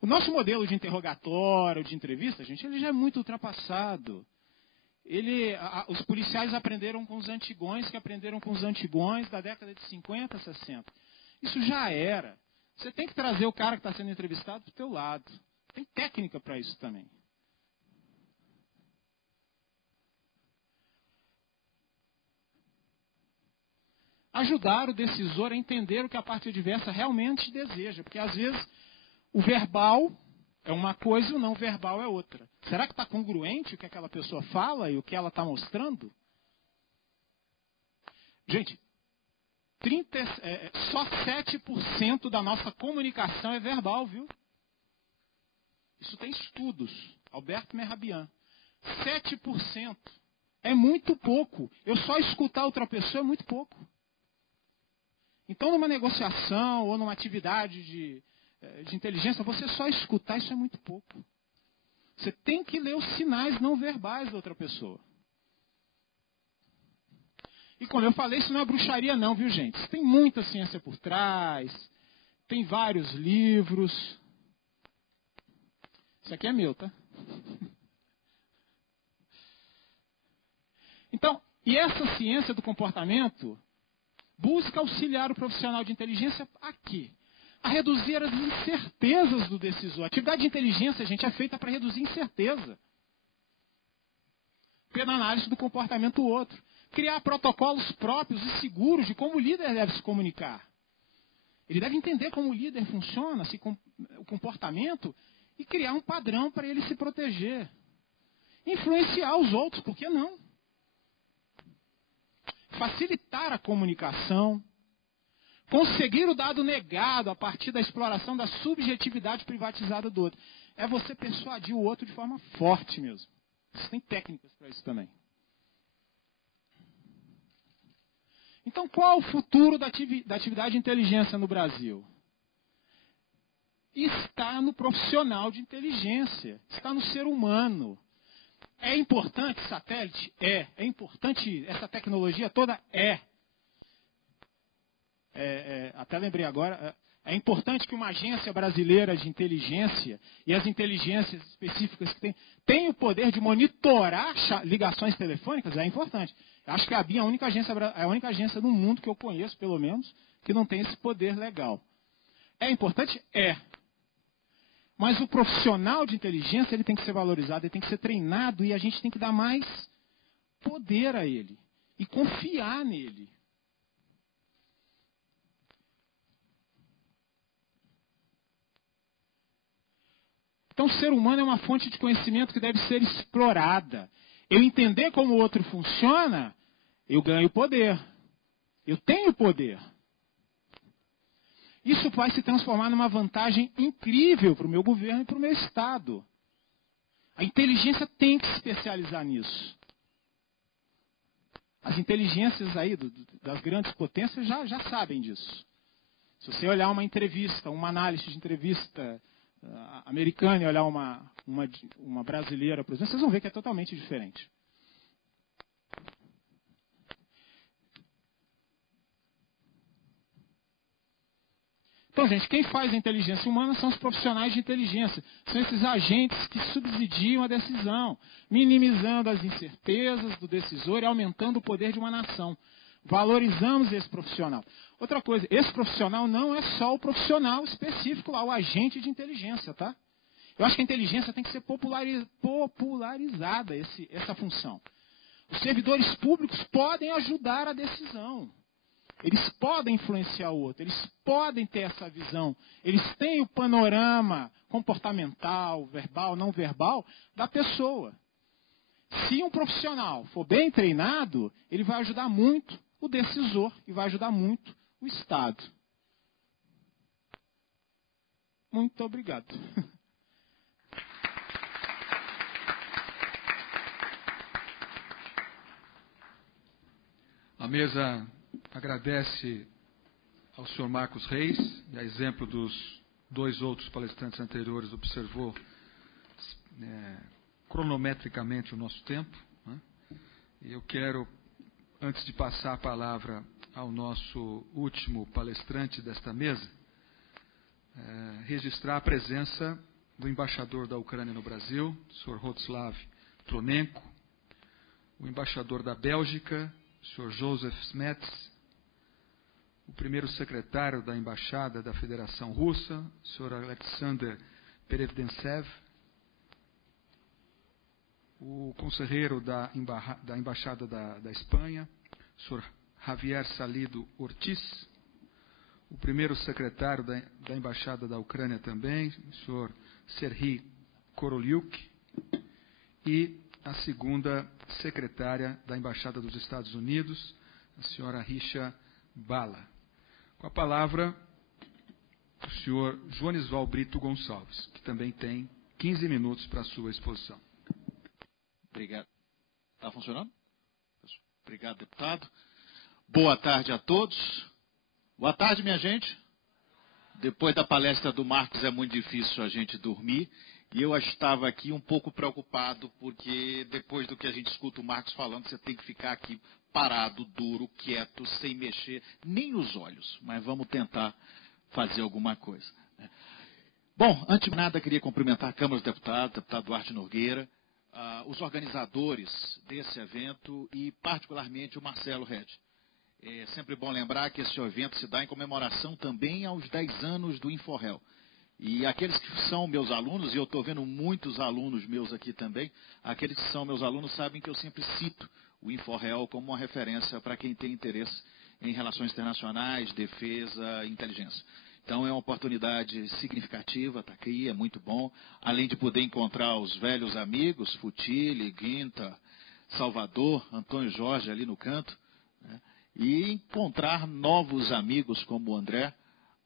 O nosso modelo de interrogatório, de entrevista, gente, ele já é muito ultrapassado. Os policiais aprenderam com os antigões, que aprenderam com os antigões da década de 50, 60. Isso já era. Você tem que trazer o cara que está sendo entrevistado para o teu lado. Tem técnica para isso também. Ajudar o decisor a entender o que a parte adversa realmente deseja. Porque às vezes o verbal é uma coisa e o não verbal é outra. Será que está congruente o que aquela pessoa fala e o que ela está mostrando? Gente, só 7% da nossa comunicação é verbal, viu? Isso tem estudos. Alberto Mehrabian. 7%. É muito pouco. Eu só escutar outra pessoa é muito pouco. Então, numa negociação ou numa atividade de inteligência, você só escutar, isso é muito pouco. Você tem que ler os sinais não verbais da outra pessoa. E como eu falei, isso não é bruxaria não, viu, gente? Isso tem muita ciência por trás, tem vários livros. Isso aqui é meu, tá? Então, e essa ciência do comportamento busca auxiliar o profissional de inteligência a quê? A reduzir as incertezas do decisor. A atividade de inteligência, gente, é feita para reduzir incerteza. Pela análise do comportamento do outro. Criar protocolos próprios e seguros de como o líder deve se comunicar. Ele deve entender como o líder funciona, o comportamento, e criar um padrão para ele se proteger. Influenciar os outros, por que não? Facilitar a comunicação. Conseguir o dado negado a partir da exploração da subjetividade privatizada do outro. É você persuadir o outro de forma forte mesmo. Você tem técnicas para isso também. Então, qual o futuro da atividade de inteligência no Brasil? Está no profissional de inteligência. Está no ser humano. É importante satélite? É. É importante essa tecnologia toda? É. Até lembrei agora, é importante que uma agência brasileira de inteligência e as inteligências específicas que tem o poder de monitorar ligações telefônicas, é importante. Acho que a ABIN é a única agência no mundo que eu conheço, pelo menos, que não tem esse poder legal. É importante? É. Mas o profissional de inteligência ele tem que ser valorizado, ele tem que ser treinado e a gente tem que dar mais poder a ele e confiar nele. Então, o ser humano é uma fonte de conhecimento que deve ser explorada. Eu entender como o outro funciona, eu ganho poder. Eu tenho poder. Isso vai se transformar numa vantagem incrível para o meu governo e para o meu Estado. A inteligência tem que se especializar nisso. As inteligências aí das grandes potências já sabem disso. Se você olhar uma entrevista, uma análise de entrevista americana e olhar uma brasileira, por exemplo, vocês vão ver que é totalmente diferente. Então, gente, quem faz a inteligência humana são os profissionais de inteligência. São esses agentes que subsidiam a decisão, minimizando as incertezas do decisor e aumentando o poder de uma nação. Valorizamos esse profissional. Outra coisa, esse profissional não é só o profissional específico lá, o agente de inteligência, tá? Eu acho que a inteligência tem que ser popularizada, essa função. Os servidores públicos podem ajudar a decisão. Eles podem influenciar o outro, eles podem ter essa visão. Eles têm o panorama comportamental, verbal, não verbal, da pessoa. Se um profissional for bem treinado, ele vai ajudar muito o decisor e vai ajudar muito o Estado. Muito obrigado. A mesa agradece ao senhor Marcos Reis, e a exemplo dos 2 outros palestrantes anteriores, observou cronometricamente o nosso tempo. Né? E eu quero, antes de passar a palavra ao nosso último palestrante desta mesa, registrar a presença do embaixador da Ucrânia no Brasil, o senhor Rostislav Tronenko, o embaixador da Bélgica, o senhor Joseph Smets, o primeiro secretário da Embaixada da Federação Russa, o senhor Alexander Perevdentsev, o conselheiro da Embaixada da Espanha, o senhor Javier Salido Ortiz, o primeiro secretário da Embaixada da Ucrânia também, o senhor Serhiy Korolyuk, e a segunda secretária da Embaixada dos Estados Unidos, a senhora Risha Bala. Com a palavra, o senhor Joanisval Brito Gonçalves, que também tem 15 minutos para a sua exposição. Obrigado. Está funcionando? Obrigado, deputado. Boa tarde a todos. Boa tarde, minha gente. Depois da palestra do Marcos é muito difícil a gente dormir. E eu estava aqui um pouco preocupado, porque depois do que a gente escuta o Marcos falando, você tem que ficar aqui parado, duro, quieto, sem mexer nem os olhos. Mas vamos tentar fazer alguma coisa. Bom, antes de nada, queria cumprimentar a Câmara dos Deputados, deputado Duarte Nogueira, os organizadores desse evento e, particularmente, o Marcelo Red. É sempre bom lembrar que esse evento se dá em comemoração também aos 10 anos do InfoRel. E aqueles que são meus alunos, e eu estou vendo muitos alunos meus aqui também, aqueles que são meus alunos sabem que eu sempre cito o InfoRel como uma referência para quem tem interesse em relações internacionais, defesa e inteligência. Então é uma oportunidade significativa, está aqui, é muito bom. Além de poder encontrar os velhos amigos, Futile, Guinta, Salvador, Antônio Jorge ali no canto, né? E encontrar novos amigos como o André,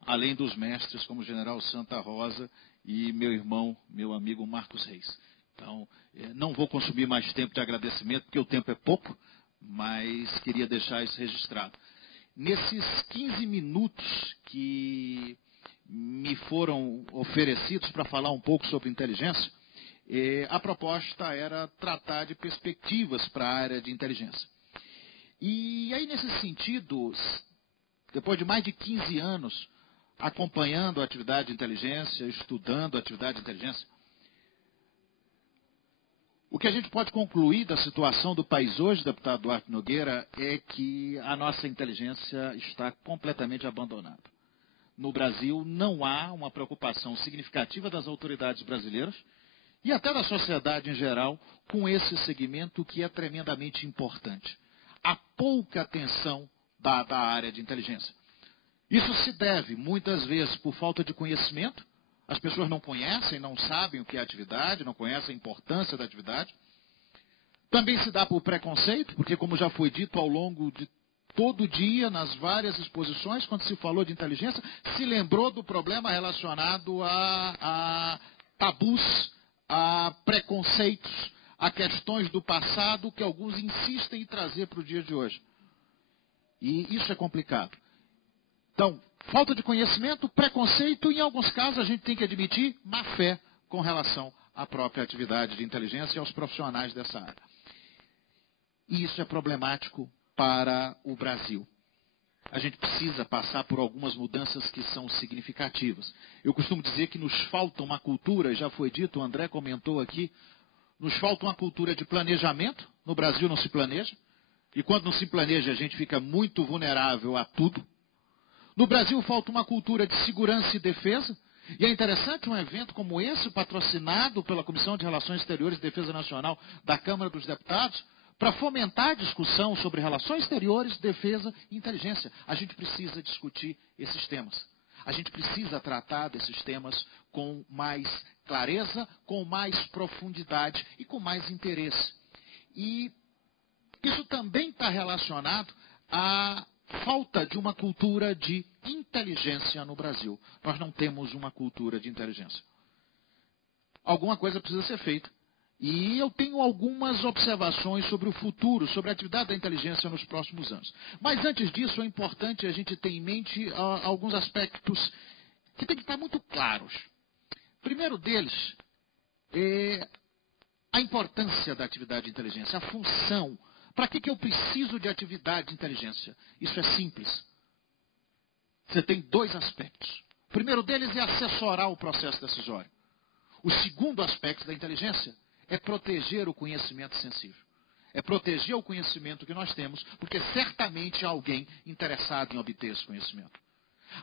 além dos mestres como o General Santa Rosa e meu irmão, meu amigo Marcos Reis. Então, não vou consumir mais tempo de agradecimento, porque o tempo é pouco, mas queria deixar isso registrado. Nesses 15 minutos que me foram oferecidos para falar um pouco sobre inteligência, a proposta era tratar de perspectivas para a área de inteligência. E aí, nesse sentido, depois de mais de 15 anos acompanhando a atividade de inteligência, estudando a atividade de inteligência, o que a gente pode concluir da situação do país hoje, deputado Duarte Nogueira, é que a nossa inteligência está completamente abandonada. No Brasil, não há uma preocupação significativa das autoridades brasileiras e até da sociedade em geral com esse segmento que é tremendamente importante. Há pouca atenção dada à área de inteligência. Isso se deve, muitas vezes, por falta de conhecimento. As pessoas não conhecem, não sabem o que é atividade, não conhecem a importância da atividade. Também se dá por preconceito, porque, como já foi dito ao longo de todo o dia, nas várias exposições, quando se falou de inteligência, se lembrou do problema relacionado a tabus, a preconceitos, a questões do passado que alguns insistem em trazer para o dia de hoje. E isso é complicado. Então, falta de conhecimento, preconceito e, em alguns casos, a gente tem que admitir má fé com relação à própria atividade de inteligência e aos profissionais dessa área. E isso é problemático para o Brasil. A gente precisa passar por algumas mudanças que são significativas. Eu costumo dizer que nos falta uma cultura, já foi dito, o André comentou aqui, nos falta uma cultura de planejamento. No Brasil não se planeja. E quando não se planeja, a gente fica muito vulnerável a tudo. No Brasil falta uma cultura de segurança e defesa. E é interessante um evento como esse, patrocinado pela Comissão de Relações Exteriores e Defesa Nacional da Câmara dos Deputados, para fomentar a discussão sobre relações exteriores, defesa e inteligência. A gente precisa discutir esses temas. A gente precisa tratar desses temas com mais clareza, com mais profundidade e com mais interesse. E isso também está relacionado à falta de uma cultura de inteligência no Brasil. Nós não temos uma cultura de inteligência. Alguma coisa precisa ser feita. E eu tenho algumas observações sobre o futuro, sobre a atividade da inteligência nos próximos anos. Mas antes disso, é importante a gente ter em mente alguns aspectos que têm que estar muito claros. Primeiro deles é a importância da atividade de inteligência, a função. Para que eu preciso de atividade de inteligência? Isso é simples. Você tem dois aspectos. O primeiro deles é assessorar o processo decisório. O segundo aspecto da inteligência é proteger o conhecimento sensível. É proteger o conhecimento que nós temos, porque certamente há alguém interessado em obter esse conhecimento.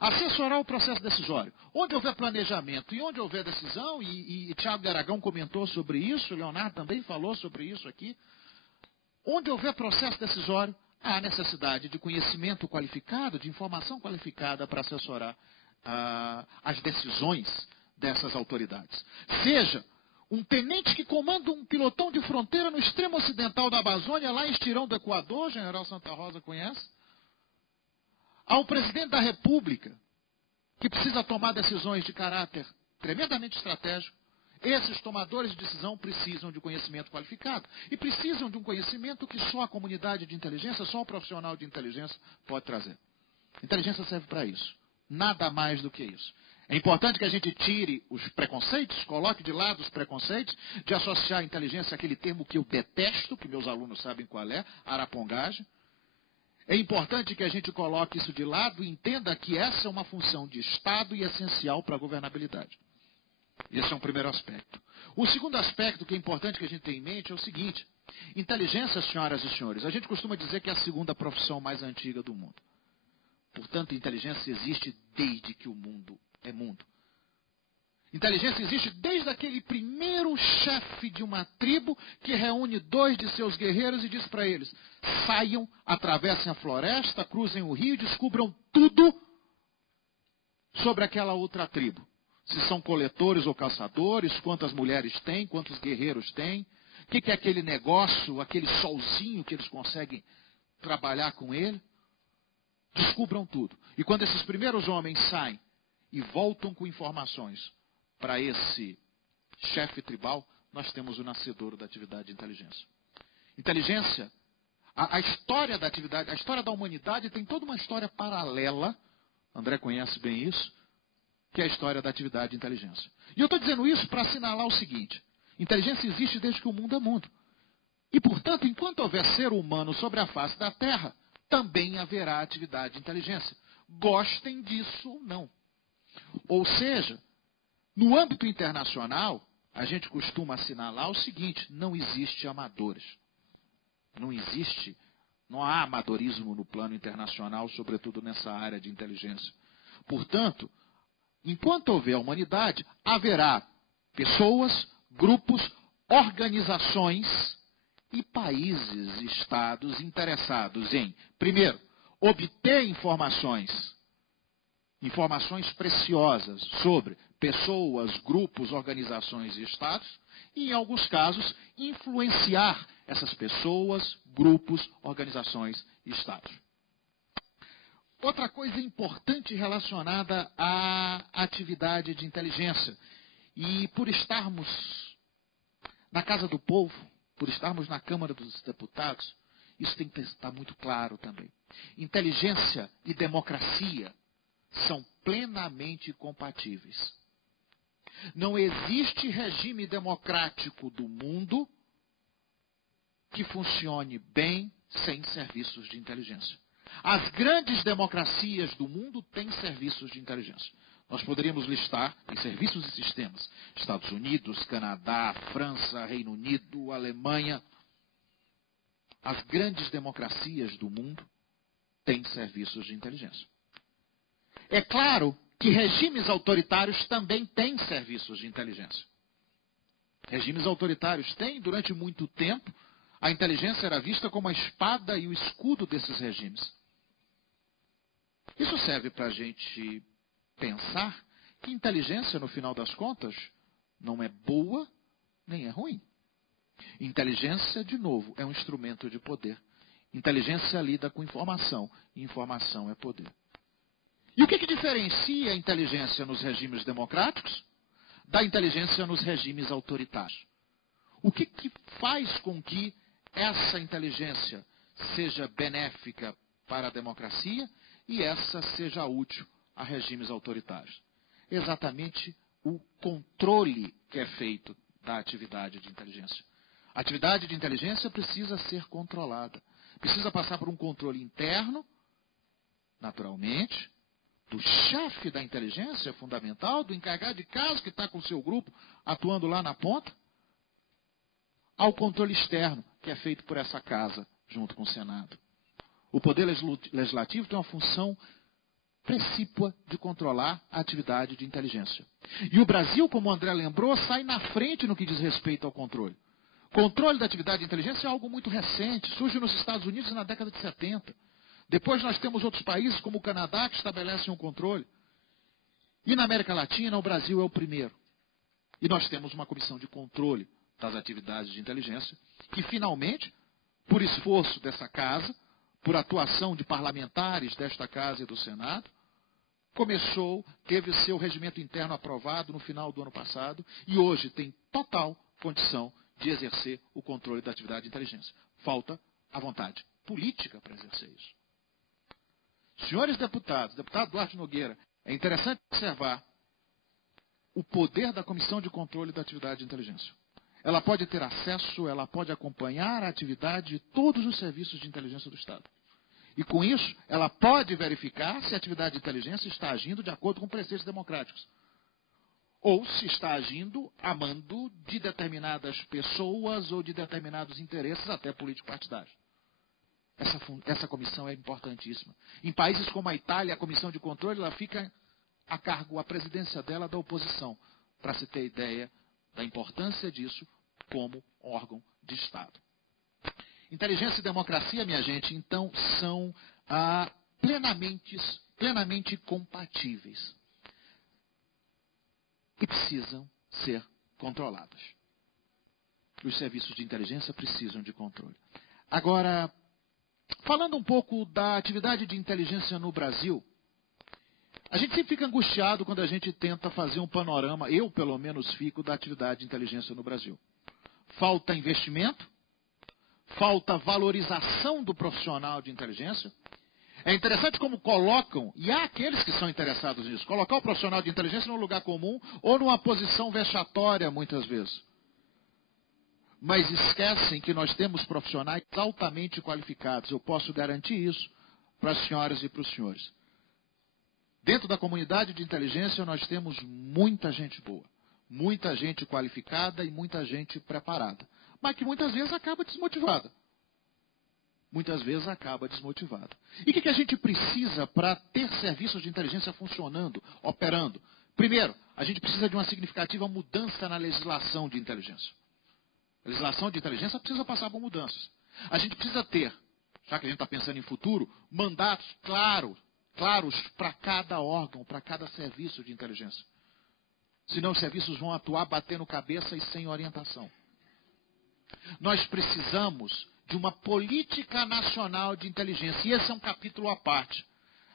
Assessorar o processo decisório. Onde houver planejamento e onde houver decisão, e Tiago de Aragão comentou sobre isso, o Leonardo também falou sobre isso aqui. Onde houver processo decisório, há necessidade de conhecimento qualificado, de informação qualificada para assessorar as decisões dessas autoridades. Seja um tenente que comanda um pilotão de fronteira no extremo ocidental da Amazônia, lá em Estirão do Equador, General Santa Rosa conhece. Há um presidente da República que precisa tomar decisões de caráter tremendamente estratégico. Esses tomadores de decisão precisam de conhecimento qualificado. E precisam de um conhecimento que só a comunidade de inteligência, só o profissional de inteligência pode trazer. Inteligência serve para isso. Nada mais do que isso. É importante que a gente tire os preconceitos, coloque de lado os preconceitos, de associar a inteligência àquele termo que eu detesto, que meus alunos sabem qual é, arapongagem. É importante que a gente coloque isso de lado e entenda que essa é uma função de Estado e essencial para a governabilidade. Esse é um primeiro aspecto. O segundo aspecto que é importante que a gente tenha em mente é o seguinte. Inteligência, senhoras e senhores, a gente costuma dizer que é a segunda profissão mais antiga do mundo. Portanto, inteligência existe desde que o mundo é mundo. Inteligência existe desde aquele primeiro chefe de uma tribo que reúne 2 de seus guerreiros e diz para eles: saiam, atravessem a floresta, cruzem o rio e descubram tudo sobre aquela outra tribo. Se são coletores ou caçadores, quantas mulheres têm, quantos guerreiros têm, o que é aquele negócio, aquele solzinho que eles conseguem trabalhar com ele. Descubram tudo. E quando esses primeiros homens saem e voltam com informações para esse chefe tribal, nós temos o nascedouro da atividade de inteligência. Inteligência, a história da atividade, a história da humanidade tem toda uma história paralela, André conhece bem isso, que é a história da atividade de inteligência. E eu estou dizendo isso para assinalar o seguinte: inteligência existe desde que o mundo é mundo. E, portanto, enquanto houver ser humano sobre a face da Terra, também haverá atividade de inteligência. Gostem disso ou não. Ou seja, no âmbito internacional, a gente costuma assinalar o seguinte: não existe amadores. Não há amadorismo no plano internacional, sobretudo nessa área de inteligência. Portanto, enquanto houver humanidade, haverá pessoas, grupos, organizações e países, estados interessados em, primeiro, obter informações preciosas sobre pessoas, grupos, organizações e estados, e, em alguns casos, influenciar essas pessoas, grupos, organizações e estados. Outra coisa importante relacionada à atividade de inteligência, e por estarmos na Casa do Povo, por estarmos na Câmara dos Deputados, isso tem que estar muito claro também. Inteligência e democracia são plenamente compatíveis. Não existe regime democrático do mundo que funcione bem sem serviços de inteligência. As grandes democracias do mundo têm serviços de inteligência. Nós poderíamos listar em serviços e sistemas: Estados Unidos, Canadá, França, Reino Unido, Alemanha. as grandes democracias do mundo têm serviços de inteligência. É claro que regimes autoritários também têm serviços de inteligência. Regimes autoritários têm, durante muito tempo, a inteligência era vista como a espada e o escudo desses regimes. Isso serve para a gente pensar que inteligência, no final das contas, não é boa nem é ruim. Inteligência, de novo, é um instrumento de poder. Inteligência lida com informação, e informação é poder. E o que diferencia a inteligência nos regimes democráticos da inteligência nos regimes autoritários? O que faz com que essa inteligência seja benéfica para a democracia e essa seja útil a regimes autoritários? Exatamente o controle que é feito da atividade de inteligência. A atividade de inteligência precisa ser controlada. Precisa passar por um controle interno, naturalmente, do chefe da inteligência fundamental, do encarregado de caso que está com o seu grupo atuando lá na ponta, ao controle externo, que é feito por essa casa, junto com o Senado. O Poder Legislativo tem uma função precípua de controlar a atividade de inteligência. E o Brasil, como o André lembrou, sai na frente no que diz respeito ao controle. Controle da atividade de inteligência é algo muito recente, surge nos Estados Unidos na década de 70. Depois nós temos outros países, como o Canadá, que estabelecem um controle. E na América Latina, o Brasil é o primeiro. E nós temos uma comissão de controle das atividades de inteligência, que finalmente, por esforço dessa casa, por atuação de parlamentares desta casa e do Senado, teve seu regimento interno aprovado no final do ano passado, e hoje tem total condição de exercer o controle da atividade de inteligência. Falta a vontade política para exercer isso. Senhores deputados, deputado Duarte Nogueira, é interessante observar o poder da Comissão de Controle da Atividade de Inteligência. Ela pode ter acesso, ela pode acompanhar a atividade de todos os serviços de inteligência do Estado. E com isso, ela pode verificar se a atividade de inteligência está agindo de acordo com preceitos democráticos. Ou se está agindo a mando de determinadas pessoas ou de determinados interesses, até político-partidários. Essa comissão é importantíssima. Em países como a Itália, a comissão de controle ela fica a cargo, a presidência dela, da oposição, para se ter ideia da importância disso como órgão de Estado. Inteligência e democracia, minha gente, então, são plenamente compatíveis. E precisam ser controladas. Os serviços de inteligência precisam de controle. Agora, falando um pouco da atividade de inteligência no Brasil, a gente sempre fica angustiado quando a gente tenta fazer um panorama, eu pelo menos fico, da atividade de inteligência no Brasil. Falta investimento, falta valorização do profissional de inteligência. É interessante como colocam, e há aqueles que são interessados nisso, colocar o profissional de inteligência num lugar comum ou numa posição vexatória, muitas vezes. Mas esquecem que nós temos profissionais altamente qualificados. Eu posso garantir isso para as senhoras e para os senhores. Dentro da comunidade de inteligência nós temos muita gente boa, muita gente qualificada e muita gente preparada, mas que muitas vezes acaba desmotivada. Muitas vezes acaba desmotivada. E o que a gente precisa para ter serviços de inteligência funcionando, operando? Primeiro, a gente precisa de uma significativa mudança na legislação de inteligência. A legislação de inteligência precisa passar por mudanças. A gente precisa ter, já que a gente está pensando em futuro, mandatos claros para cada órgão, para cada serviço de inteligência. Senão os serviços vão atuar batendo cabeça e sem orientação. Nós precisamos de uma política nacional de inteligência. E esse é um capítulo à parte.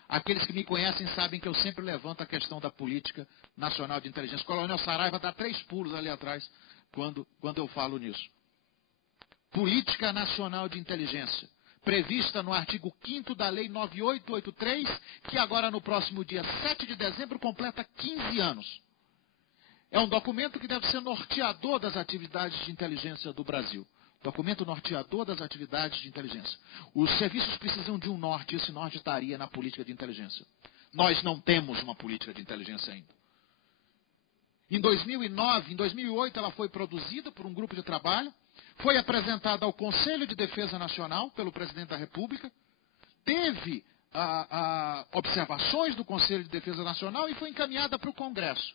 Aqueles que me conhecem sabem que eu sempre levanto a questão da política nacional de inteligência. O Coronel Saraiva dá 3 pulos ali atrás quando eu falo nisso. Política nacional de inteligência, prevista no artigo 5º da Lei 9883, que agora no próximo dia 7 de dezembro completa 15 anos. É um documento que deve ser norteador das atividades de inteligência do Brasil. Documento norteador das atividades de inteligência. Os serviços precisam de um norte, e esse norte estaria na política de inteligência. Nós não temos uma política de inteligência ainda. Em 2008 ela foi produzida por um grupo de trabalho, foi apresentada ao Conselho de Defesa Nacional pelo presidente da República, teve observações do Conselho de Defesa Nacional e foi encaminhada para o Congresso.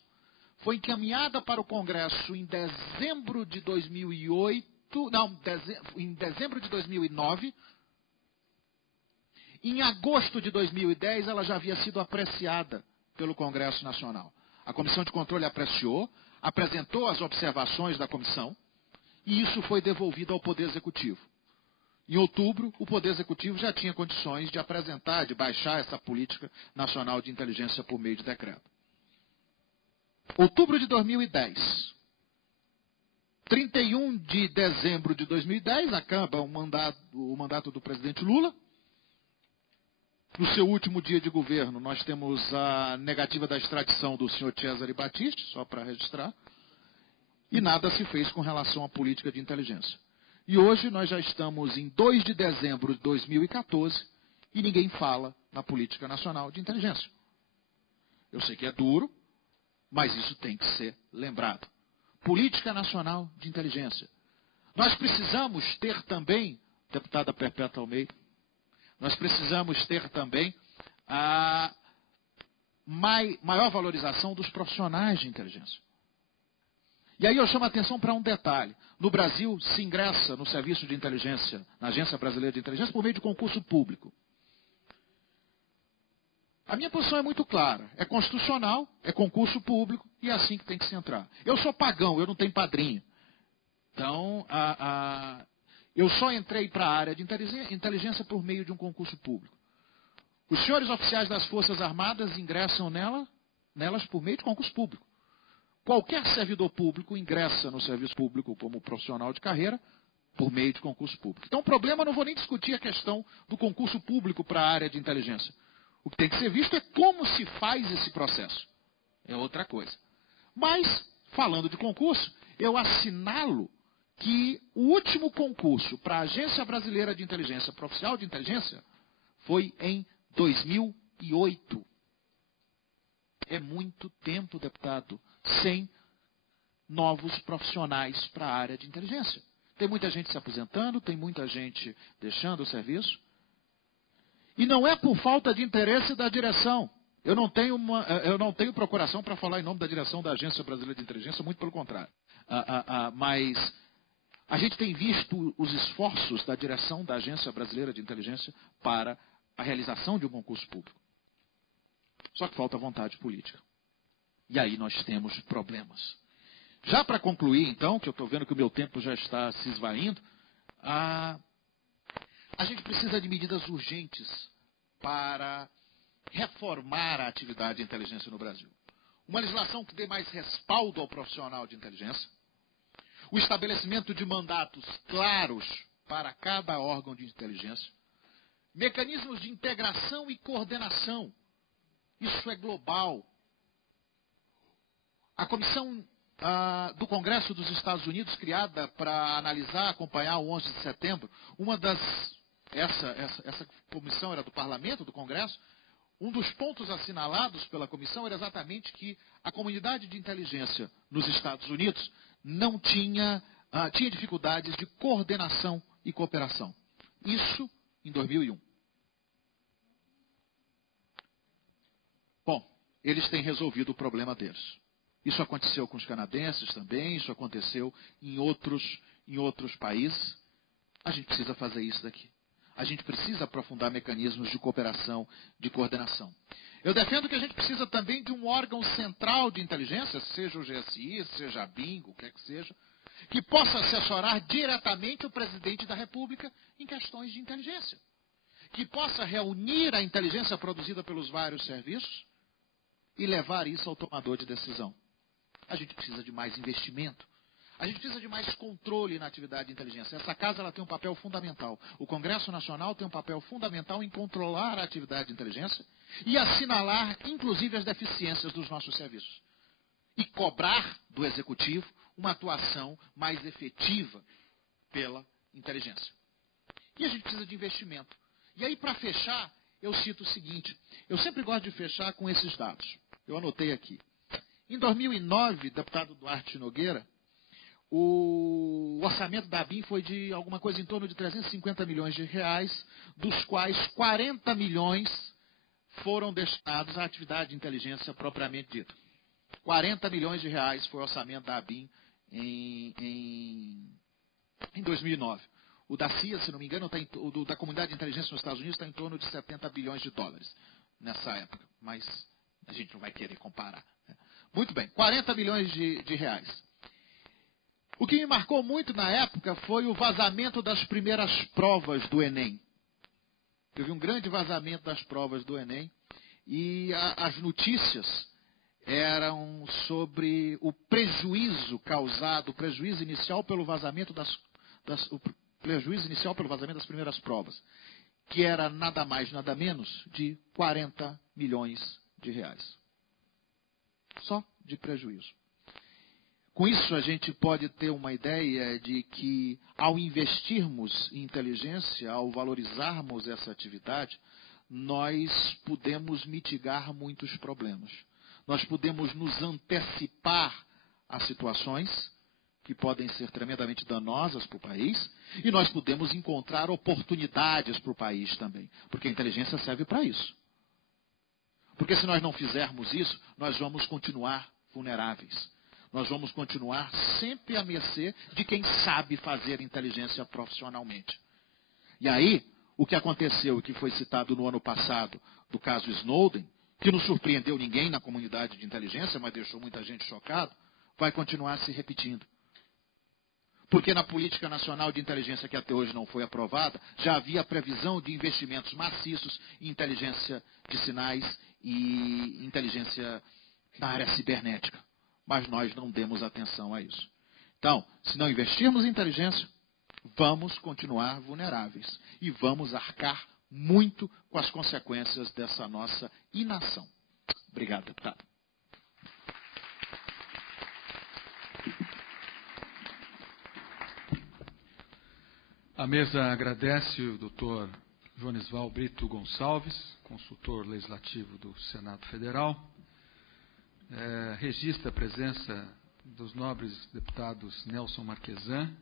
Foi encaminhada para o Congresso em dezembro de 2009. Em agosto de 2010, ela já havia sido apreciada pelo Congresso Nacional. A Comissão de Controle apreciou, apresentou as observações da comissão, e isso foi devolvido ao Poder Executivo. Em outubro, o Poder Executivo já tinha condições de apresentar, de baixar essa política nacional de inteligência por meio de decreto. Outubro de 2010. 31 de dezembro de 2010, acaba o mandato do presidente Lula. No seu último dia de governo, nós temos a negativa da extradição do senhor Cesare Battisti, só para registrar. E nada se fez com relação à política de inteligência. E hoje nós já estamos em 2 de dezembro de 2014 e ninguém fala na política nacional de inteligência. Eu sei que é duro, mas isso tem que ser lembrado. Política nacional de inteligência. Nós precisamos ter também, deputada Perpétua Almeida, nós precisamos ter também a maior valorização dos profissionais de inteligência. E aí eu chamo a atenção para um detalhe. No Brasil, se ingressa no serviço de inteligência, na Agência Brasileira de Inteligência, por meio de concurso público. A minha posição é muito clara. É constitucional, é concurso público e é assim que tem que se entrar. Eu sou pagão, eu não tenho padrinho. Então, eu só entrei para a área de inteligência por meio de um concurso público. Os senhores oficiais das Forças Armadas ingressam nelas por meio de concurso público. Qualquer servidor público ingressa no serviço público como profissional de carreira por meio de concurso público. Então, o problema, não vou nem discutir a questão do concurso público para a área de inteligência. O que tem que ser visto é como se faz esse processo. É outra coisa. Mas, falando de concurso, eu assinalo que o último concurso para a Agência Brasileira de Inteligência, para oficial de inteligência, foi em 2008. É muito tempo, deputado, sem novos profissionais para a área de inteligência. Tem muita gente se aposentando, tem muita gente deixando o serviço. E não é por falta de interesse da direção. Eu não tenho procuração para falar em nome da direção da Agência Brasileira de Inteligência, muito pelo contrário. Mas a gente tem visto os esforços da direção da Agência Brasileira de Inteligência para a realização de um concurso público. Só que falta vontade política. E aí nós temos problemas. Já para concluir, então, que eu estou vendo que o meu tempo já está se esvaindo, a gente precisa de medidas urgentes para reformar a atividade de inteligência no Brasil. Uma legislação que dê mais respaldo ao profissional de inteligência, o estabelecimento de mandatos claros para cada órgão de inteligência, mecanismos de integração e coordenação. Isso é global. A comissão do Congresso dos Estados Unidos, criada para analisar, acompanhar o 11 de setembro, essa comissão era do Parlamento, do Congresso. Um dos pontos assinalados pela comissão era exatamente que a comunidade de inteligência nos Estados Unidos não tinha dificuldades de coordenação e cooperação. Isso em 2001. Bom, eles têm resolvido o problema deles. Isso aconteceu com os canadenses também, isso aconteceu em outros países. A gente precisa fazer isso daqui. A gente precisa aprofundar mecanismos de cooperação, de coordenação. Eu defendo que a gente precisa também de um órgão central de inteligência, seja o GSI, seja a BING, o que é que seja, que possa assessorar diretamente o presidente da República em questões de inteligência. Que possa reunir a inteligência produzida pelos vários serviços e levar isso ao tomador de decisão. A gente precisa de mais investimento. A gente precisa de mais controle na atividade de inteligência. Essa casa ela tem um papel fundamental. O Congresso Nacional tem um papel fundamental em controlar a atividade de inteligência e assinalar, inclusive, as deficiências dos nossos serviços. E cobrar do Executivo uma atuação mais efetiva pela inteligência. E a gente precisa de investimento. E aí, para fechar, eu cito o seguinte. Eu sempre gosto de fechar com esses dados. Eu anotei aqui. Em 2009, deputado Duarte Nogueira, o orçamento da ABIN foi de alguma coisa em torno de 350 milhões de reais, dos quais 40 milhões foram destinados à atividade de inteligência propriamente dita. 40 milhões de reais foi o orçamento da ABIN em 2009. O da CIA, se não me engano, o da Comunidade de Inteligência nos Estados Unidos está em torno de 70 bilhões de dólares nessa época. Mas a gente não vai querer comparar. Né? Muito bem, 40 bilhões de reais. O que me marcou muito na época foi o vazamento das primeiras provas do Enem. Teve um grande vazamento das provas do Enem e as notícias eram sobre o prejuízo causado, o prejuízo inicial pelo vazamento das primeiras provas, que era nada mais, nada menos de 40 milhões de reais. Só de prejuízo. Com isso, a gente pode ter uma ideia de que, ao investirmos em inteligência, ao valorizarmos essa atividade, nós podemos mitigar muitos problemas. Nós podemos nos antecipar a situações que podem ser tremendamente danosas para o país, e nós podemos encontrar oportunidades para o país também, porque a inteligência serve para isso. Porque se nós não fizermos isso, nós vamos continuar vulneráveis. Nós vamos continuar sempre à mercê de quem sabe fazer inteligência profissionalmente. E aí, o que aconteceu e que foi citado no ano passado do caso Snowden, que não surpreendeu ninguém na comunidade de inteligência, mas deixou muita gente chocado, vai continuar se repetindo. Porque na política nacional de inteligência, que até hoje não foi aprovada, já havia previsão de investimentos maciços em inteligência de sinais e inteligência na área cibernética. Mas nós não demos atenção a isso. Então, se não investirmos em inteligência, vamos continuar vulneráveis e vamos arcar muito com as consequências dessa nossa inação. Obrigado, deputado. A mesa agradece o doutor Joanisval Brito Gonçalves, consultor legislativo do Senado Federal. Registra a presença dos nobres deputados Nelson Marquesan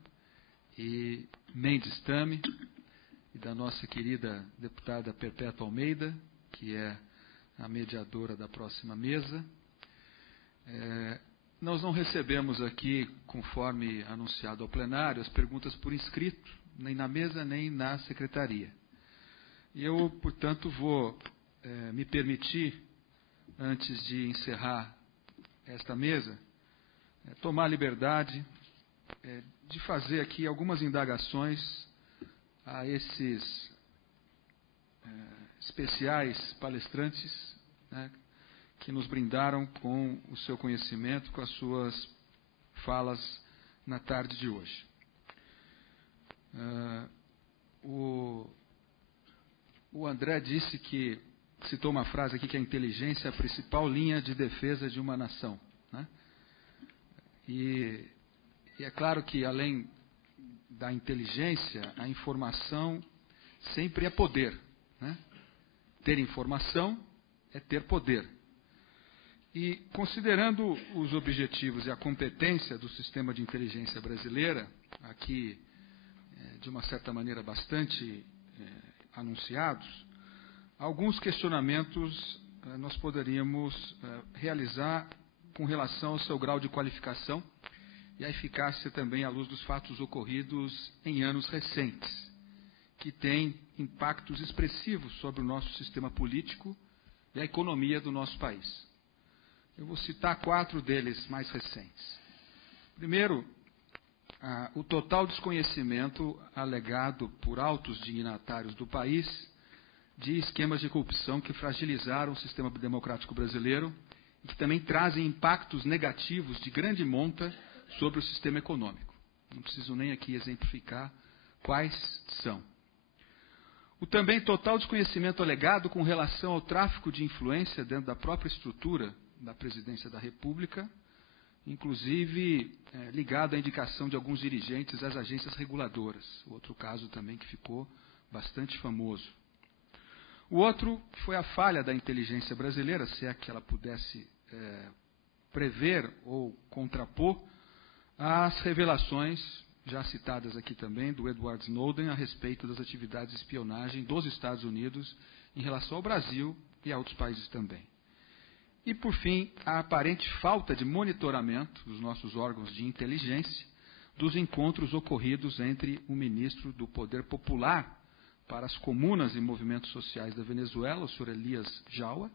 e Mendes Tame, e da nossa querida deputada Perpétua Almeida, que é a mediadora da próxima mesa. Nós não recebemos aqui, conforme anunciado ao plenário, as perguntas por escrito, nem na mesa, nem na secretaria. E eu, portanto, vou me permitir, antes de encerrar esta mesa, tomar a liberdade de fazer aqui algumas indagações a esses especiais palestrantes, né, que nos brindaram com o seu conhecimento, com as suas falas na tarde de hoje. O André disse que, citou uma frase aqui, que a inteligência é a principal linha de defesa de uma nação. Né? E é claro que, além da inteligência, a informação sempre é poder. Né? Ter informação é ter poder. E, considerando os objetivos e a competência do sistema de inteligência brasileira, aqui, de uma certa maneira, bastante anunciados, alguns questionamentos nós poderíamos realizar com relação ao seu grau de qualificação e a eficácia também à luz dos fatos ocorridos em anos recentes, que têm impactos expressivos sobre o nosso sistema político e a economia do nosso país. Eu vou citar 4 deles mais recentes. Primeiro, o total desconhecimento alegado por altos dignatários do país de esquemas de corrupção que fragilizaram o sistema democrático brasileiro e que também trazem impactos negativos de grande monta sobre o sistema econômico. Não preciso nem aqui exemplificar quais são. O também total desconhecimento alegado com relação ao tráfico de influência dentro da própria estrutura da Presidência da República, inclusive ligado à indicação de alguns dirigentes às agências reguladoras. Outro caso também que ficou bastante famoso. O outro foi a falha da inteligência brasileira, se é que ela pudesse prever ou contrapor as revelações, já citadas aqui também, do Edward Snowden a respeito das atividades de espionagem dos Estados Unidos em relação ao Brasil e a outros países também. E, por fim, a aparente falta de monitoramento dos nossos órgãos de inteligência dos encontros ocorridos entre o ministro do Poder Popular para as Comunas e Movimentos Sociais da Venezuela, o senhor Elias Jaua,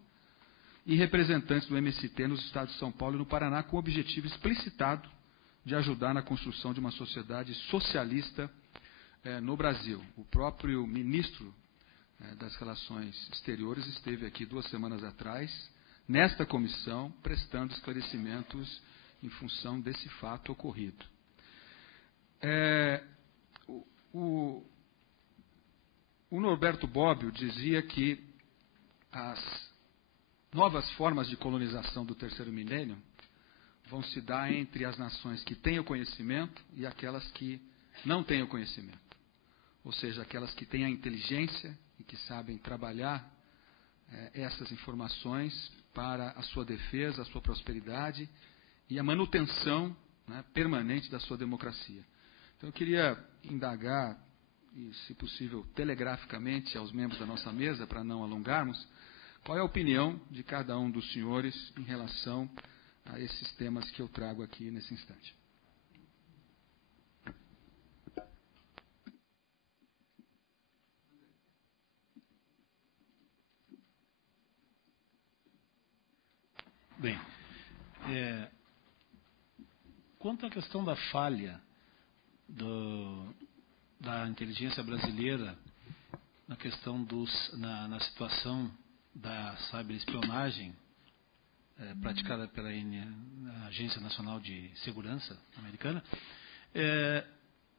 e representantes do MST nos estados de São Paulo e no Paraná, com o objetivo explicitado de ajudar na construção de uma sociedade socialista no Brasil. O próprio ministro das Relações Exteriores esteve aqui 2 semanas atrás, nesta comissão, prestando esclarecimentos em função desse fato ocorrido. O Norberto Bobbio dizia que as novas formas de colonização do terceiro milênio vão se dar entre as nações que têm o conhecimento e aquelas que não têm o conhecimento. Ou seja, aquelas que têm a inteligência e que sabem trabalhar essas informações para a sua defesa, a sua prosperidade e a manutenção permanente da sua democracia. Então, eu queria indagar, e se possível telegraficamente aos membros da nossa mesa, para não alongarmos, qual é a opinião de cada um dos senhores em relação a esses temas que eu trago aqui nesse instante. Bem, quanto à questão da falha da inteligência brasileira na questão na situação da cyberespionagem praticada pela Agência Nacional de Segurança americana,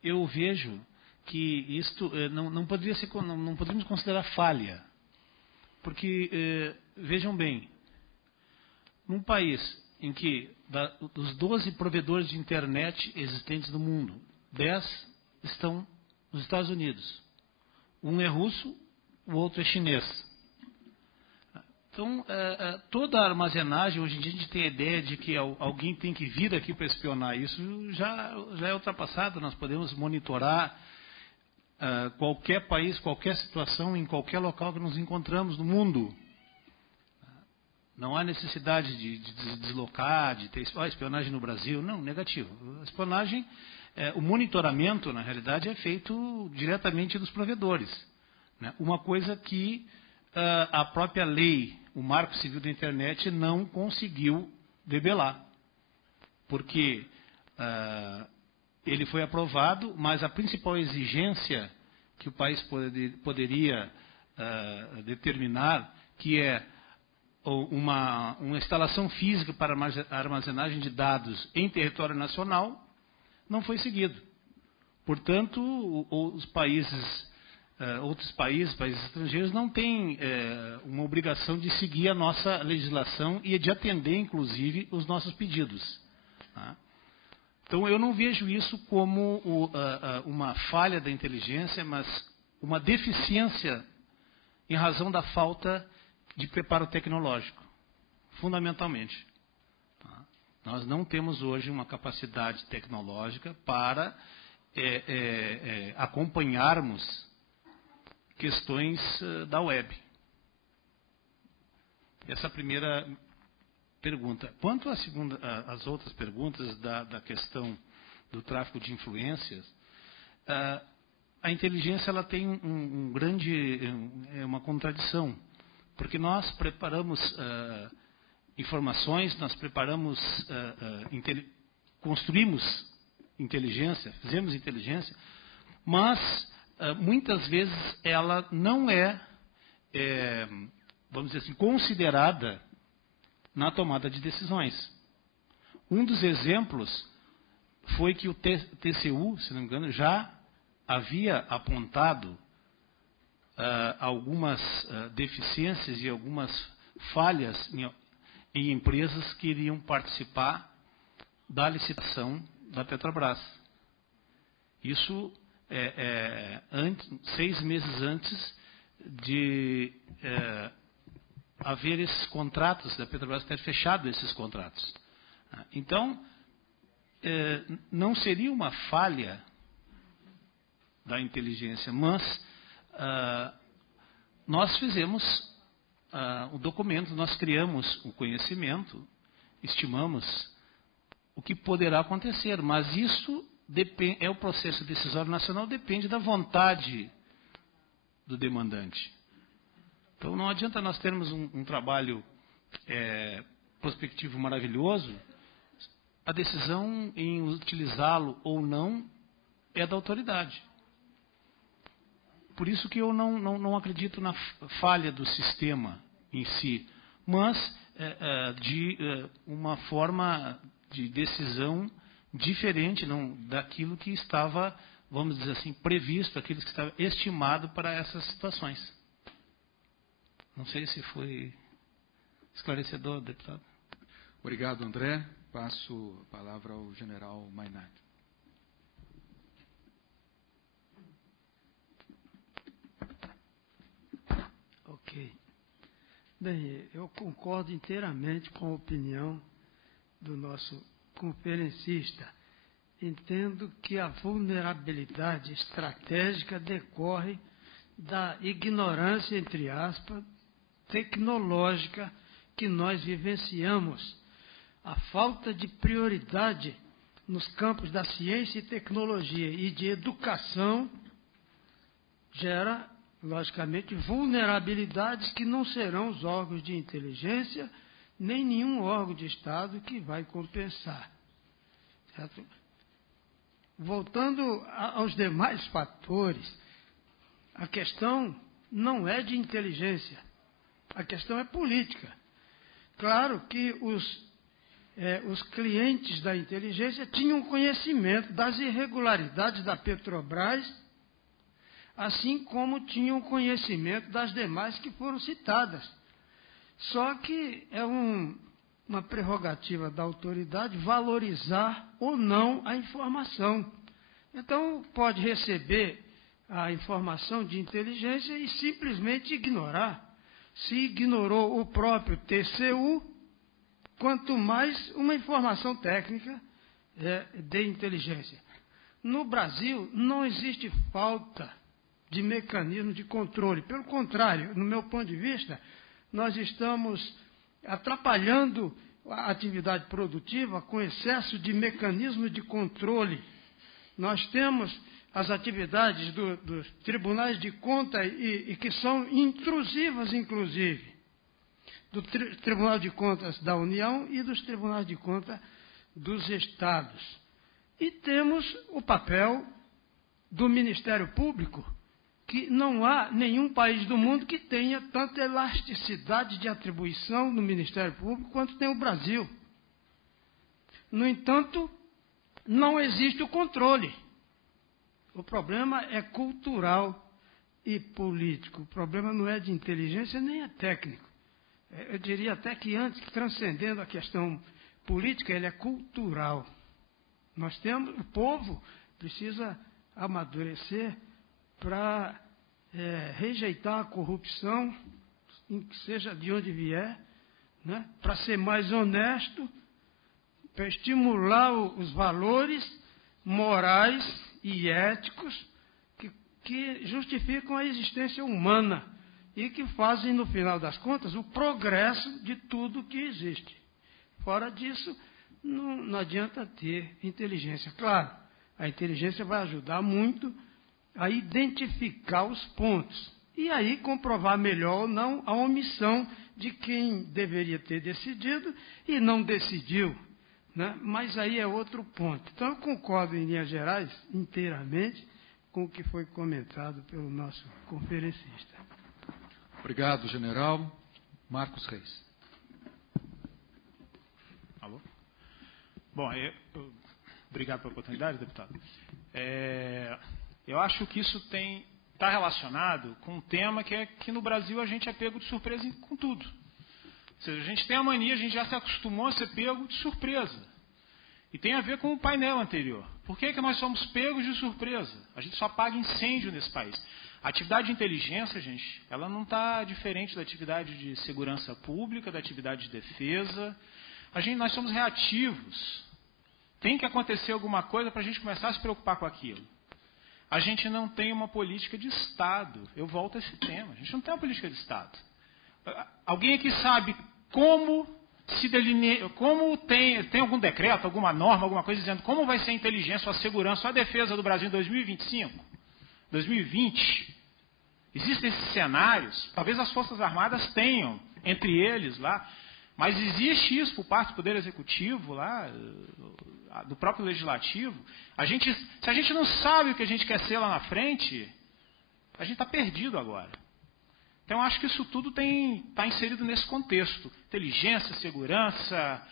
eu vejo que isto não poderíamos considerar falha, porque vejam bem, num país em que dos 12 provedores de internet existentes no mundo, 10 estão nos Estados Unidos, um é russo, o outro é chinês. Então, toda a armazenagem, hoje em dia a gente tem a ideia de que alguém tem que vir aqui para espionar. Isso já é ultrapassado. Nós podemos monitorar qualquer país, qualquer situação, em qualquer local que nos encontramos no mundo. Não há necessidade de deslocar, de ter espionagem no Brasil. Não, negativo. A espionagem, o monitoramento, na realidade, é feito diretamente dos provedores. Uma coisa que a própria lei, o Marco Civil da Internet, não conseguiu debelar. Porque ele foi aprovado, mas a principal exigência que o país poderia determinar, que é uma instalação física para armazenagem de dados em território nacional, não foi seguido. Portanto, os outros países estrangeiros não têm uma obrigação de seguir a nossa legislação e de atender, inclusive, os nossos pedidos. Tá? Então, eu não vejo isso como uma falha da inteligência, mas uma deficiência em razão da falta de preparo tecnológico, fundamentalmente. Tá? Nós não temos hoje uma capacidade tecnológica para acompanharmos questões da web. Essa é a primeira pergunta. Quanto às outras perguntas da questão do tráfico de influências, a inteligência ela tem uma contradição, porque nós preparamos informações, nós construímos inteligência, fizemos inteligência, mas muitas vezes ela não vamos dizer assim, considerada na tomada de decisões. Um dos exemplos foi que o TCU, se não me engano, já havia apontado algumas deficiências e algumas falhas em empresas que iriam participar da licitação da Petrobras. Isso 6 meses antes de haver esses contratos, da Petrobras ter fechado esses contratos. Então, não seria uma falha da inteligência, mas nós fizemos o documento, nós criamos o conhecimento, estimamos o que poderá acontecer, mas isso é o processo decisório nacional, depende da vontade do demandante. Então não adianta nós termos um trabalho prospectivo maravilhoso, a decisão em utilizá-lo ou não é da autoridade. Por isso que eu não acredito na falha do sistema em si, mas de uma forma de decisão diferente daquilo que estava, vamos dizer assim, previsto, aquilo que estava estimado para essas situações. Não sei se foi esclarecedor, deputado. Obrigado, André. Passo a palavra ao general Mainardi. Ok. Bem, eu concordo inteiramente com a opinião do nosso conferencista. Entendo que a vulnerabilidade estratégica decorre da ignorância, entre aspas, tecnológica que nós vivenciamos. A falta de prioridade nos campos da ciência e tecnologia e de educação gera, logicamente, vulnerabilidades que não serão os órgãos de inteligência, nem nenhum órgão de Estado que vai compensar. Certo? Voltando aos demais fatores, a questão não é de inteligência, a questão é política. Claro que os clientes da inteligência tinham conhecimento das irregularidades da Petrobras, assim como tinham conhecimento das demais que foram citadas. Só que é uma prerrogativa da autoridade valorizar ou não a informação. Então, pode receber a informação de inteligência e simplesmente ignorar. Se ignorou o próprio TCU, quanto mais uma informação técnica de inteligência. No Brasil, não existe falta de mecanismo de controle. Pelo contrário, no meu ponto de vista, nós estamos atrapalhando a atividade produtiva com excesso de mecanismo de controle. Nós temos as atividades dos tribunais de conta e que são intrusivas, inclusive, do Tribunal de Contas da União e dos Tribunais de Contas dos Estados. E temos o papel do Ministério Público, que não há nenhum país do mundo que tenha tanta elasticidade de atribuição no Ministério Público quanto tem o Brasil. No entanto, não existe o controle. O problema é cultural e político. O problema não é de inteligência nem é técnico. Eu diria até que antes, transcendendo a questão política, ele é cultural. O povo precisa amadurecer para rejeitar a corrupção, seja de onde vier, né, para ser mais honesto, para estimular os valores morais e éticos que justificam a existência humana e que fazem, no final das contas, o progresso de tudo que existe. Fora disso, não adianta ter inteligência. Claro, a inteligência vai ajudar muito a identificar os pontos e aí comprovar melhor ou não a omissão de quem deveria ter decidido e não decidiu. Né? Mas aí é outro ponto. Então, eu concordo, em linhas gerais, inteiramente, com o que foi comentado pelo nosso conferencista. Obrigado, general. Marcos Reis. Alô? Bom, obrigado pela oportunidade, deputado. Eu acho que isso está relacionado com um tema que é que no Brasil a gente é pego de surpresa com tudo. Ou seja, a gente tem a mania, a gente já se acostumou a ser pego de surpresa. E tem a ver com o painel anterior. Por que nós somos pegos de surpresa? A gente só apaga incêndio nesse país. A atividade de inteligência, gente, ela não está diferente da atividade de segurança pública, da atividade de defesa. Nós somos reativos. Tem que acontecer alguma coisa para a gente começar a se preocupar com aquilo. A gente não tem uma política de Estado. Eu volto a esse tema. A gente não tem uma política de Estado. Alguém aqui sabe como se delineia, como tem algum decreto, alguma norma, alguma coisa dizendo como vai ser a inteligência, a segurança, a defesa do Brasil em 2025, 2020? Existem esses cenários, talvez as Forças Armadas tenham, entre eles lá, mas existe isso por parte do Poder Executivo lá, do próprio Legislativo. Se a gente não sabe o que a gente quer ser lá na frente, a gente está perdido agora. Então, acho que isso tudo está inserido nesse contexto. Inteligência, segurança,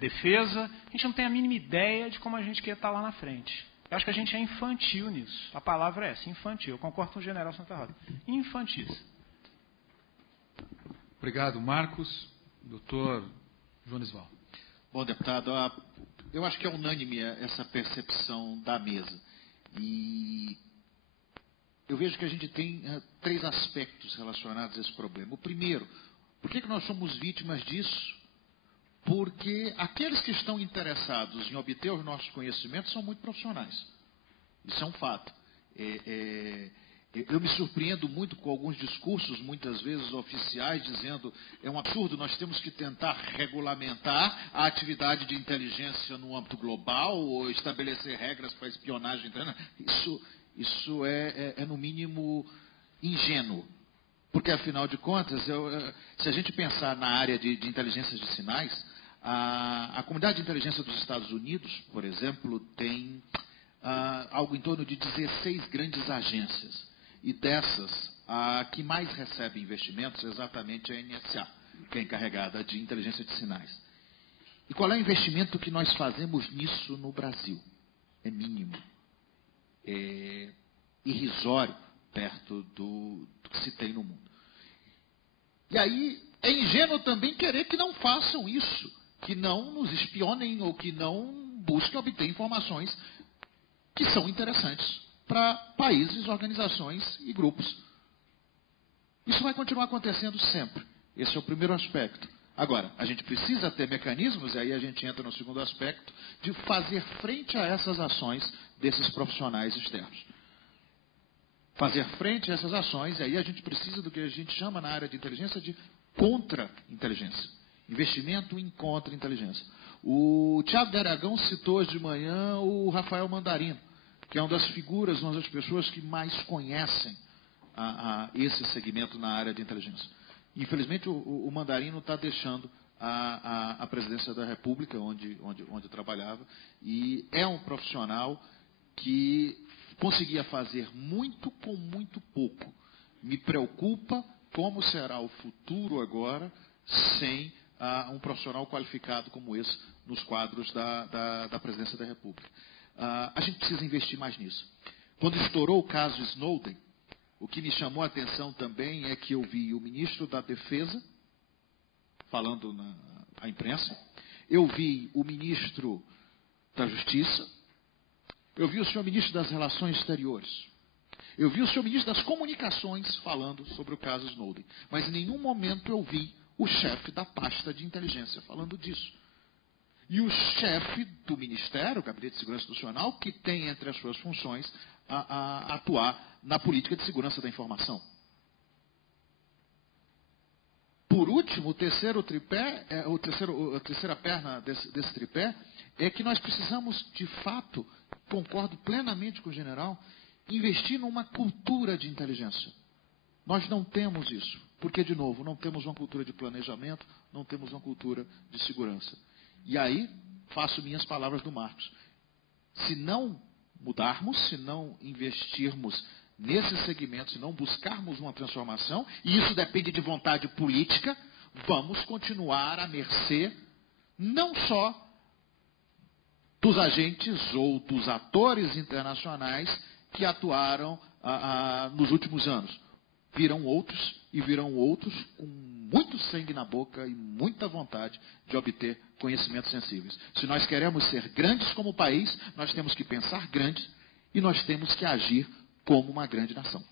defesa. A gente não tem a mínima ideia de como a gente quer estar lá na frente. Eu acho que a gente é infantil nisso. A palavra é essa, infantil. Eu concordo com o general Santa Rosa. Infantis. Obrigado, Marcos. Doutor Jones Val. Bom, deputado, eu acho que é unânime essa percepção da mesa. E eu vejo que a gente tem 3 aspectos relacionados a esse problema. O primeiro, por que nós somos vítimas disso? Porque aqueles que estão interessados em obter os nossos conhecimentos são muito profissionais. Isso é um fato. Eu me surpreendo muito com alguns discursos, muitas vezes oficiais, dizendo é um absurdo, nós temos que tentar regulamentar a atividade de inteligência no âmbito global ou estabelecer regras para espionagem interna. Isso é no mínimo, ingênuo. Porque, afinal de contas, se a gente pensar na área de inteligência de sinais, a comunidade de inteligência dos Estados Unidos, por exemplo, tem algo em torno de 16 grandes agências. E dessas, a que mais recebe investimentos é exatamente a NSA, que é encarregada de inteligência de sinais. E qual é o investimento que nós fazemos nisso no Brasil? É mínimo. É irrisório perto do que se tem no mundo. E aí, é ingênuo também querer que não façam isso, que não nos espionem ou que não busquem obter informações que são interessantes para países, organizações e grupos. Isso vai continuar acontecendo sempre. Esse é o primeiro aspecto. Agora, a gente precisa ter mecanismos, e aí a gente entra no segundo aspecto, de fazer frente a essas ações desses profissionais externos. Fazer frente a essas ações, e aí a gente precisa do que a gente chama na área de inteligência de contra-inteligência. Investimento em contra-inteligência. O Tiago de Aragão citou hoje de manhã o Rafael Mandarino, que é uma das figuras, uma das pessoas que mais conhecem esse segmento na área de inteligência. Infelizmente, o Mandarino está deixando a presidência da República, onde trabalhava, e é um profissional que conseguia fazer muito com muito pouco. Me preocupa como será o futuro agora sem um profissional qualificado como esse nos quadros da presidência da República. A gente precisa investir mais nisso. Quando estourou o caso Snowden, o que me chamou a atenção também é que eu vi o ministro da Defesa falando à imprensa, eu vi o ministro da Justiça, eu vi o senhor ministro das Relações Exteriores, eu vi o senhor ministro das Comunicações falando sobre o caso Snowden, mas em nenhum momento eu vi o chefe da pasta de inteligência falando disso. E o chefe do Ministério, o Gabinete de Segurança Institucional, que tem entre as suas funções a atuar na política de segurança da informação. Por último, a terceira perna desse tripé é que nós precisamos, de fato, concordo plenamente com o general, investir numa cultura de inteligência. Nós não temos isso, porque, de novo, não temos uma cultura de planejamento, não temos uma cultura de segurança. E aí, faço minhas palavras do Marcos. Se não mudarmos, se não investirmos nesse segmento, se não buscarmos uma transformação, e isso depende de vontade política, vamos continuar à mercê, não só dos agentes ou dos atores internacionais que atuaram nos últimos anos. Virão outros com muito sangue na boca e muita vontade de obter conhecimentos sensíveis. Se nós queremos ser grandes como país, nós temos que pensar grandes e nós temos que agir como uma grande nação.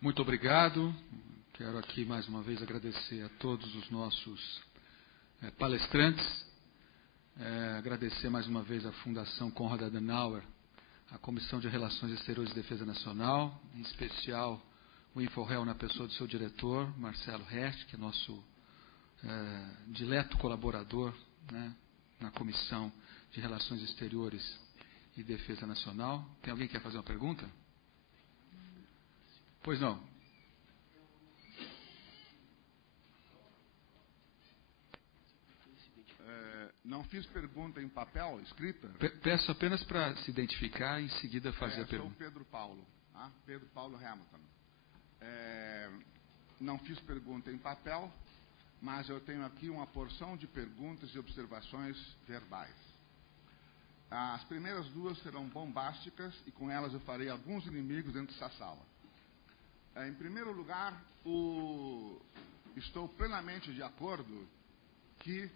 Muito obrigado. Quero aqui mais uma vez agradecer a todos os nossos palestrantes Agradecer mais uma vez à Fundação Konrad Adenauer, à Comissão de Relações Exteriores e Defesa Nacional, em especial o InfoRel na pessoa do seu diretor, Marcelo Rest, que é nosso dileto colaborador, né, na Comissão de Relações Exteriores e Defesa Nacional. Tem alguém que quer fazer uma pergunta? Pois não. Não fiz pergunta em papel, escrita? Peço apenas para se identificar e em seguida fazer a pergunta. Sou Pedro Paulo, Pedro Paulo Hamilton. Não fiz pergunta em papel, mas eu tenho aqui uma porção de perguntas e observações verbais. As primeiras duas serão bombásticas e com elas eu farei alguns inimigos dentro dessa sala. Em primeiro lugar, estou plenamente de acordo que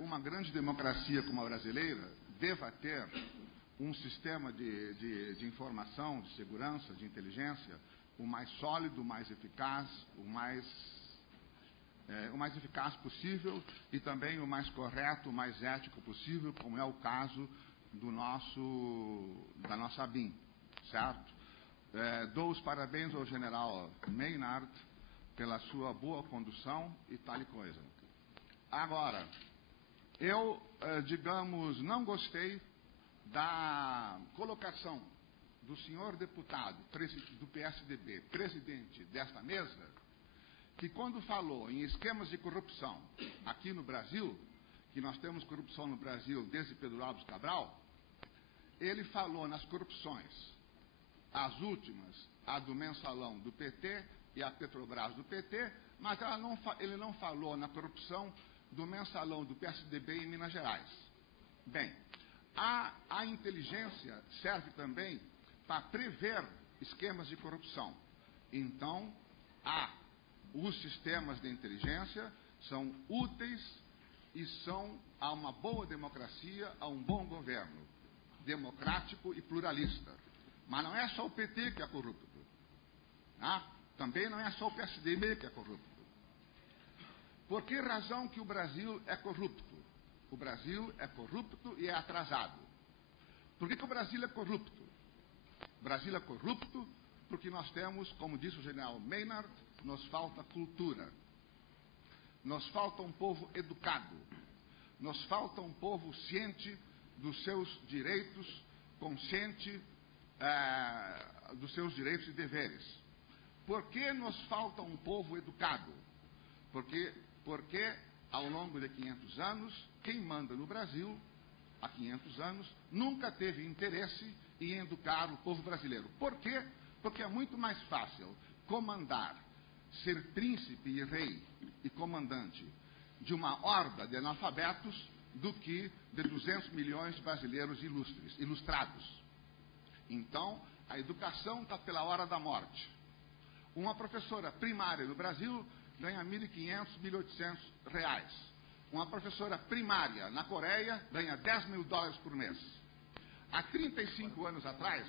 uma grande democracia como a brasileira deva ter um sistema de informação, de segurança, de inteligência, o mais sólido, o mais eficaz, o mais eficaz possível e também o mais correto, o mais ético possível, como é o caso da nossa ABIN, certo? Dou os parabéns ao general Maynard pela sua boa condução e tal e coisa. Agora, eu, digamos, não gostei da colocação do senhor deputado do PSDB, presidente desta mesa, que quando falou em esquemas de corrupção aqui no Brasil, que nós temos corrupção no Brasil desde Pedro Álvares Cabral, ele falou nas corrupções, as últimas, a do Mensalão do PT e a Petrobras do PT, mas ele não falou na corrupção do Mensalão do PSDB em Minas Gerais. Bem, a inteligência serve também para prever esquemas de corrupção. Então, os sistemas de inteligência são úteis e são a uma boa democracia, a um bom governo, democrático e pluralista. Mas não é só o PT que é corrupto. Também não é só o PSDB que é corrupto. Por que razão que o Brasil é corrupto? O Brasil é corrupto e é atrasado. Por que o Brasil é corrupto? O Brasil é corrupto porque nós temos, como disse o general Maynard, nos falta cultura. Nos falta um povo educado. Nos falta um povo ciente dos seus direitos, consciente dos seus direitos e deveres. Por que nos falta um povo educado? Porque ao longo de 500 anos, quem manda no Brasil, há 500 anos, nunca teve interesse em educar o povo brasileiro. Por quê? Porque é muito mais fácil comandar, ser príncipe e rei e comandante de uma horda de analfabetos do que de 200 milhões de brasileiros ilustrados. Então, a educação está pela hora da morte. Uma professora primária no Brasil ganha R$1.500, R$1.800. Uma professora primária na Coreia ganha $10 mil por mês. Há 35 anos atrás,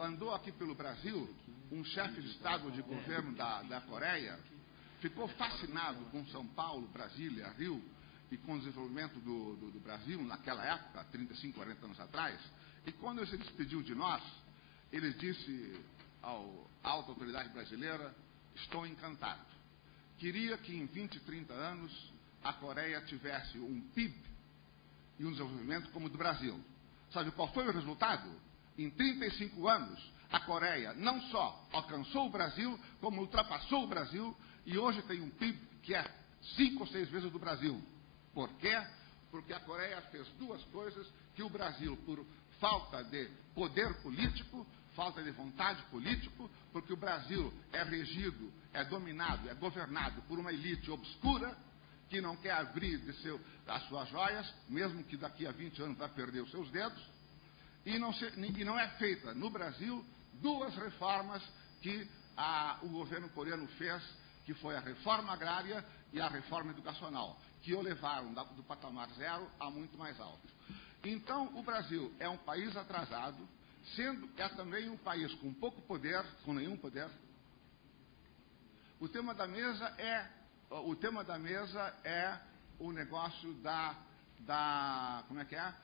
andou aqui pelo Brasil um chefe de Estado de governo da Coreia, ficou fascinado com São Paulo, Brasília, Rio, e com o desenvolvimento do Brasil naquela época, 35, 40 anos atrás, e quando ele se despediu de nós, ele disse à alta autoridade brasileira: estou encantado. Queria que em 20, 30 anos a Coreia tivesse um PIB e um desenvolvimento como o do Brasil. Sabe qual foi o resultado? Em 35 anos, a Coreia não só alcançou o Brasil, como ultrapassou o Brasil e hoje tem um PIB que é 5 ou 6 vezes do Brasil. Por quê? Porque a Coreia fez duas coisas que o Brasil, por falta de poder político, falta de vontade político, porque o Brasil é regido, é dominado, é governado por uma elite obscura que não quer abrir as suas joias, mesmo que daqui a 20 anos vai perder os seus dedos, e não é feita no Brasil duas reformas que o governo coreano fez, que foi a reforma agrária e a reforma educacional, que o levaram do patamar zero a muito mais alto. Então, o Brasil é um país atrasado, é também um país com pouco poder, com nenhum poder. O tema da mesa é o negócio da como é que é?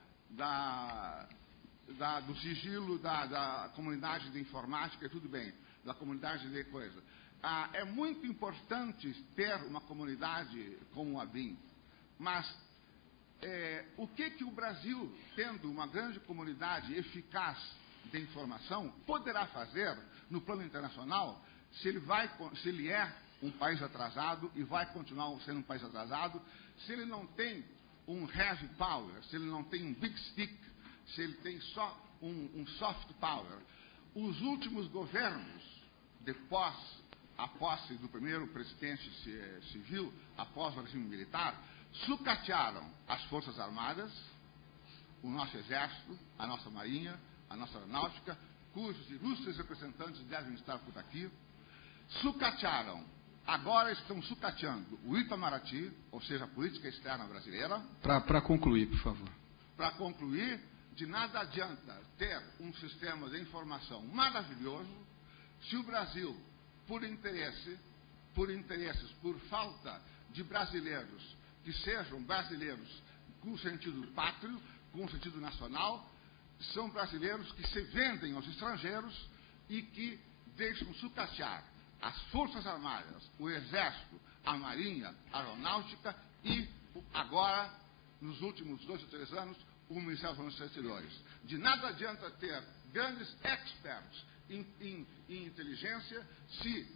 Do sigilo da comunidade de informática, tudo bem, da comunidade de coisa. É muito importante ter uma comunidade como a BIM, mas o que o Brasil, tendo uma grande comunidade eficaz de informação, poderá fazer no plano internacional se ele é um país atrasado e vai continuar sendo um país atrasado, se ele não tem um heavy power, se ele não tem um big stick, se ele tem só um soft power. Os últimos governos, a posse do primeiro presidente civil, após o regime militar, sucatearam as Forças Armadas, o nosso Exército, a nossa Marinha, a nossa Aeronáutica, cujos ilustres representantes devem estar por aqui, agora estão sucateando o Itamaraty, ou seja, a política externa brasileira. Para concluir, por favor. Para concluir, de nada adianta ter um sistema de informação maravilhoso se o Brasil, por falta de brasileiros que sejam brasileiros com sentido pátrio, com sentido nacional, são brasileiros que se vendem aos estrangeiros e que deixam sucatear as Forças Armadas, o Exército, a Marinha, a Aeronáutica e, agora, nos últimos 2 ou 3 anos, o Ministério dos Negócios Exteriores. De nada adianta ter grandes experts em inteligência se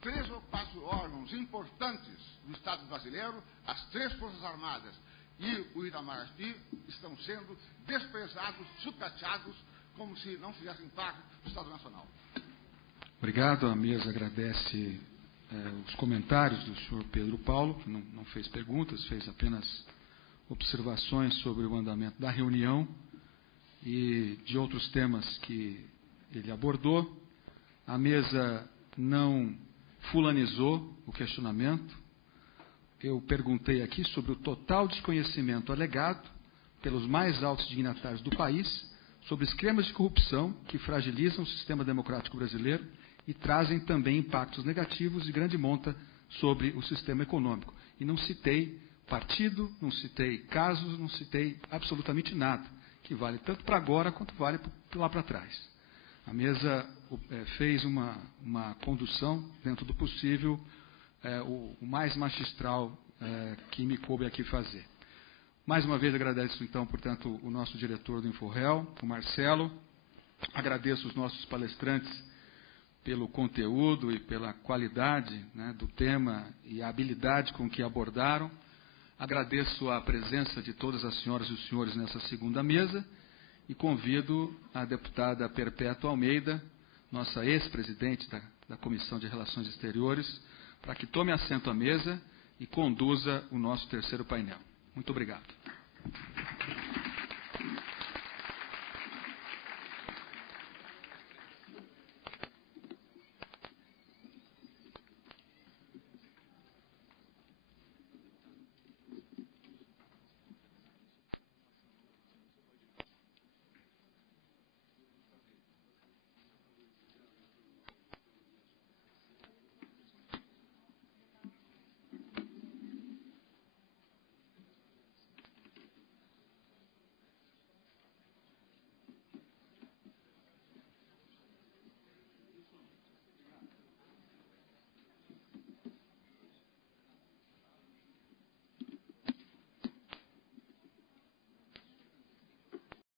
3 ou 4 órgãos importantes do Estado brasileiro, as 3 Forças Armadas e o Itamaraty, estão sendo desprezados, sucateados, como se não fizessem parte do Estado Nacional. Obrigado. A mesa agradece os comentários do senhor Pedro Paulo, que não fez perguntas, fez apenas observações sobre o andamento da reunião e de outros temas que ele abordou. A mesa não fulanizou o questionamento. Eu perguntei aqui sobre o total desconhecimento alegado pelos mais altos dignatários do país sobre esquemas de corrupção que fragilizam o sistema democrático brasileiro e trazem também impactos negativos de grande monta sobre o sistema econômico. E não citei partido, não citei casos, não citei absolutamente nada, que vale tanto para agora quanto vale lá para trás. A mesa fez uma condução, dentro do possível, o mais magistral que me coube aqui fazer. Mais uma vez agradeço, então, portanto, o nosso diretor do InfoReal, o Marcelo. Agradeço os nossos palestrantes pelo conteúdo e pela qualidade, né, do tema e a habilidade com que abordaram. Agradeço a presença de todas as senhoras e os senhores nessa segunda mesa e convido a deputada Perpétua Almeida, nossa ex-presidente da Comissão de Relações Exteriores, para que tome assento à mesa e conduza o nosso terceiro painel. Muito obrigado.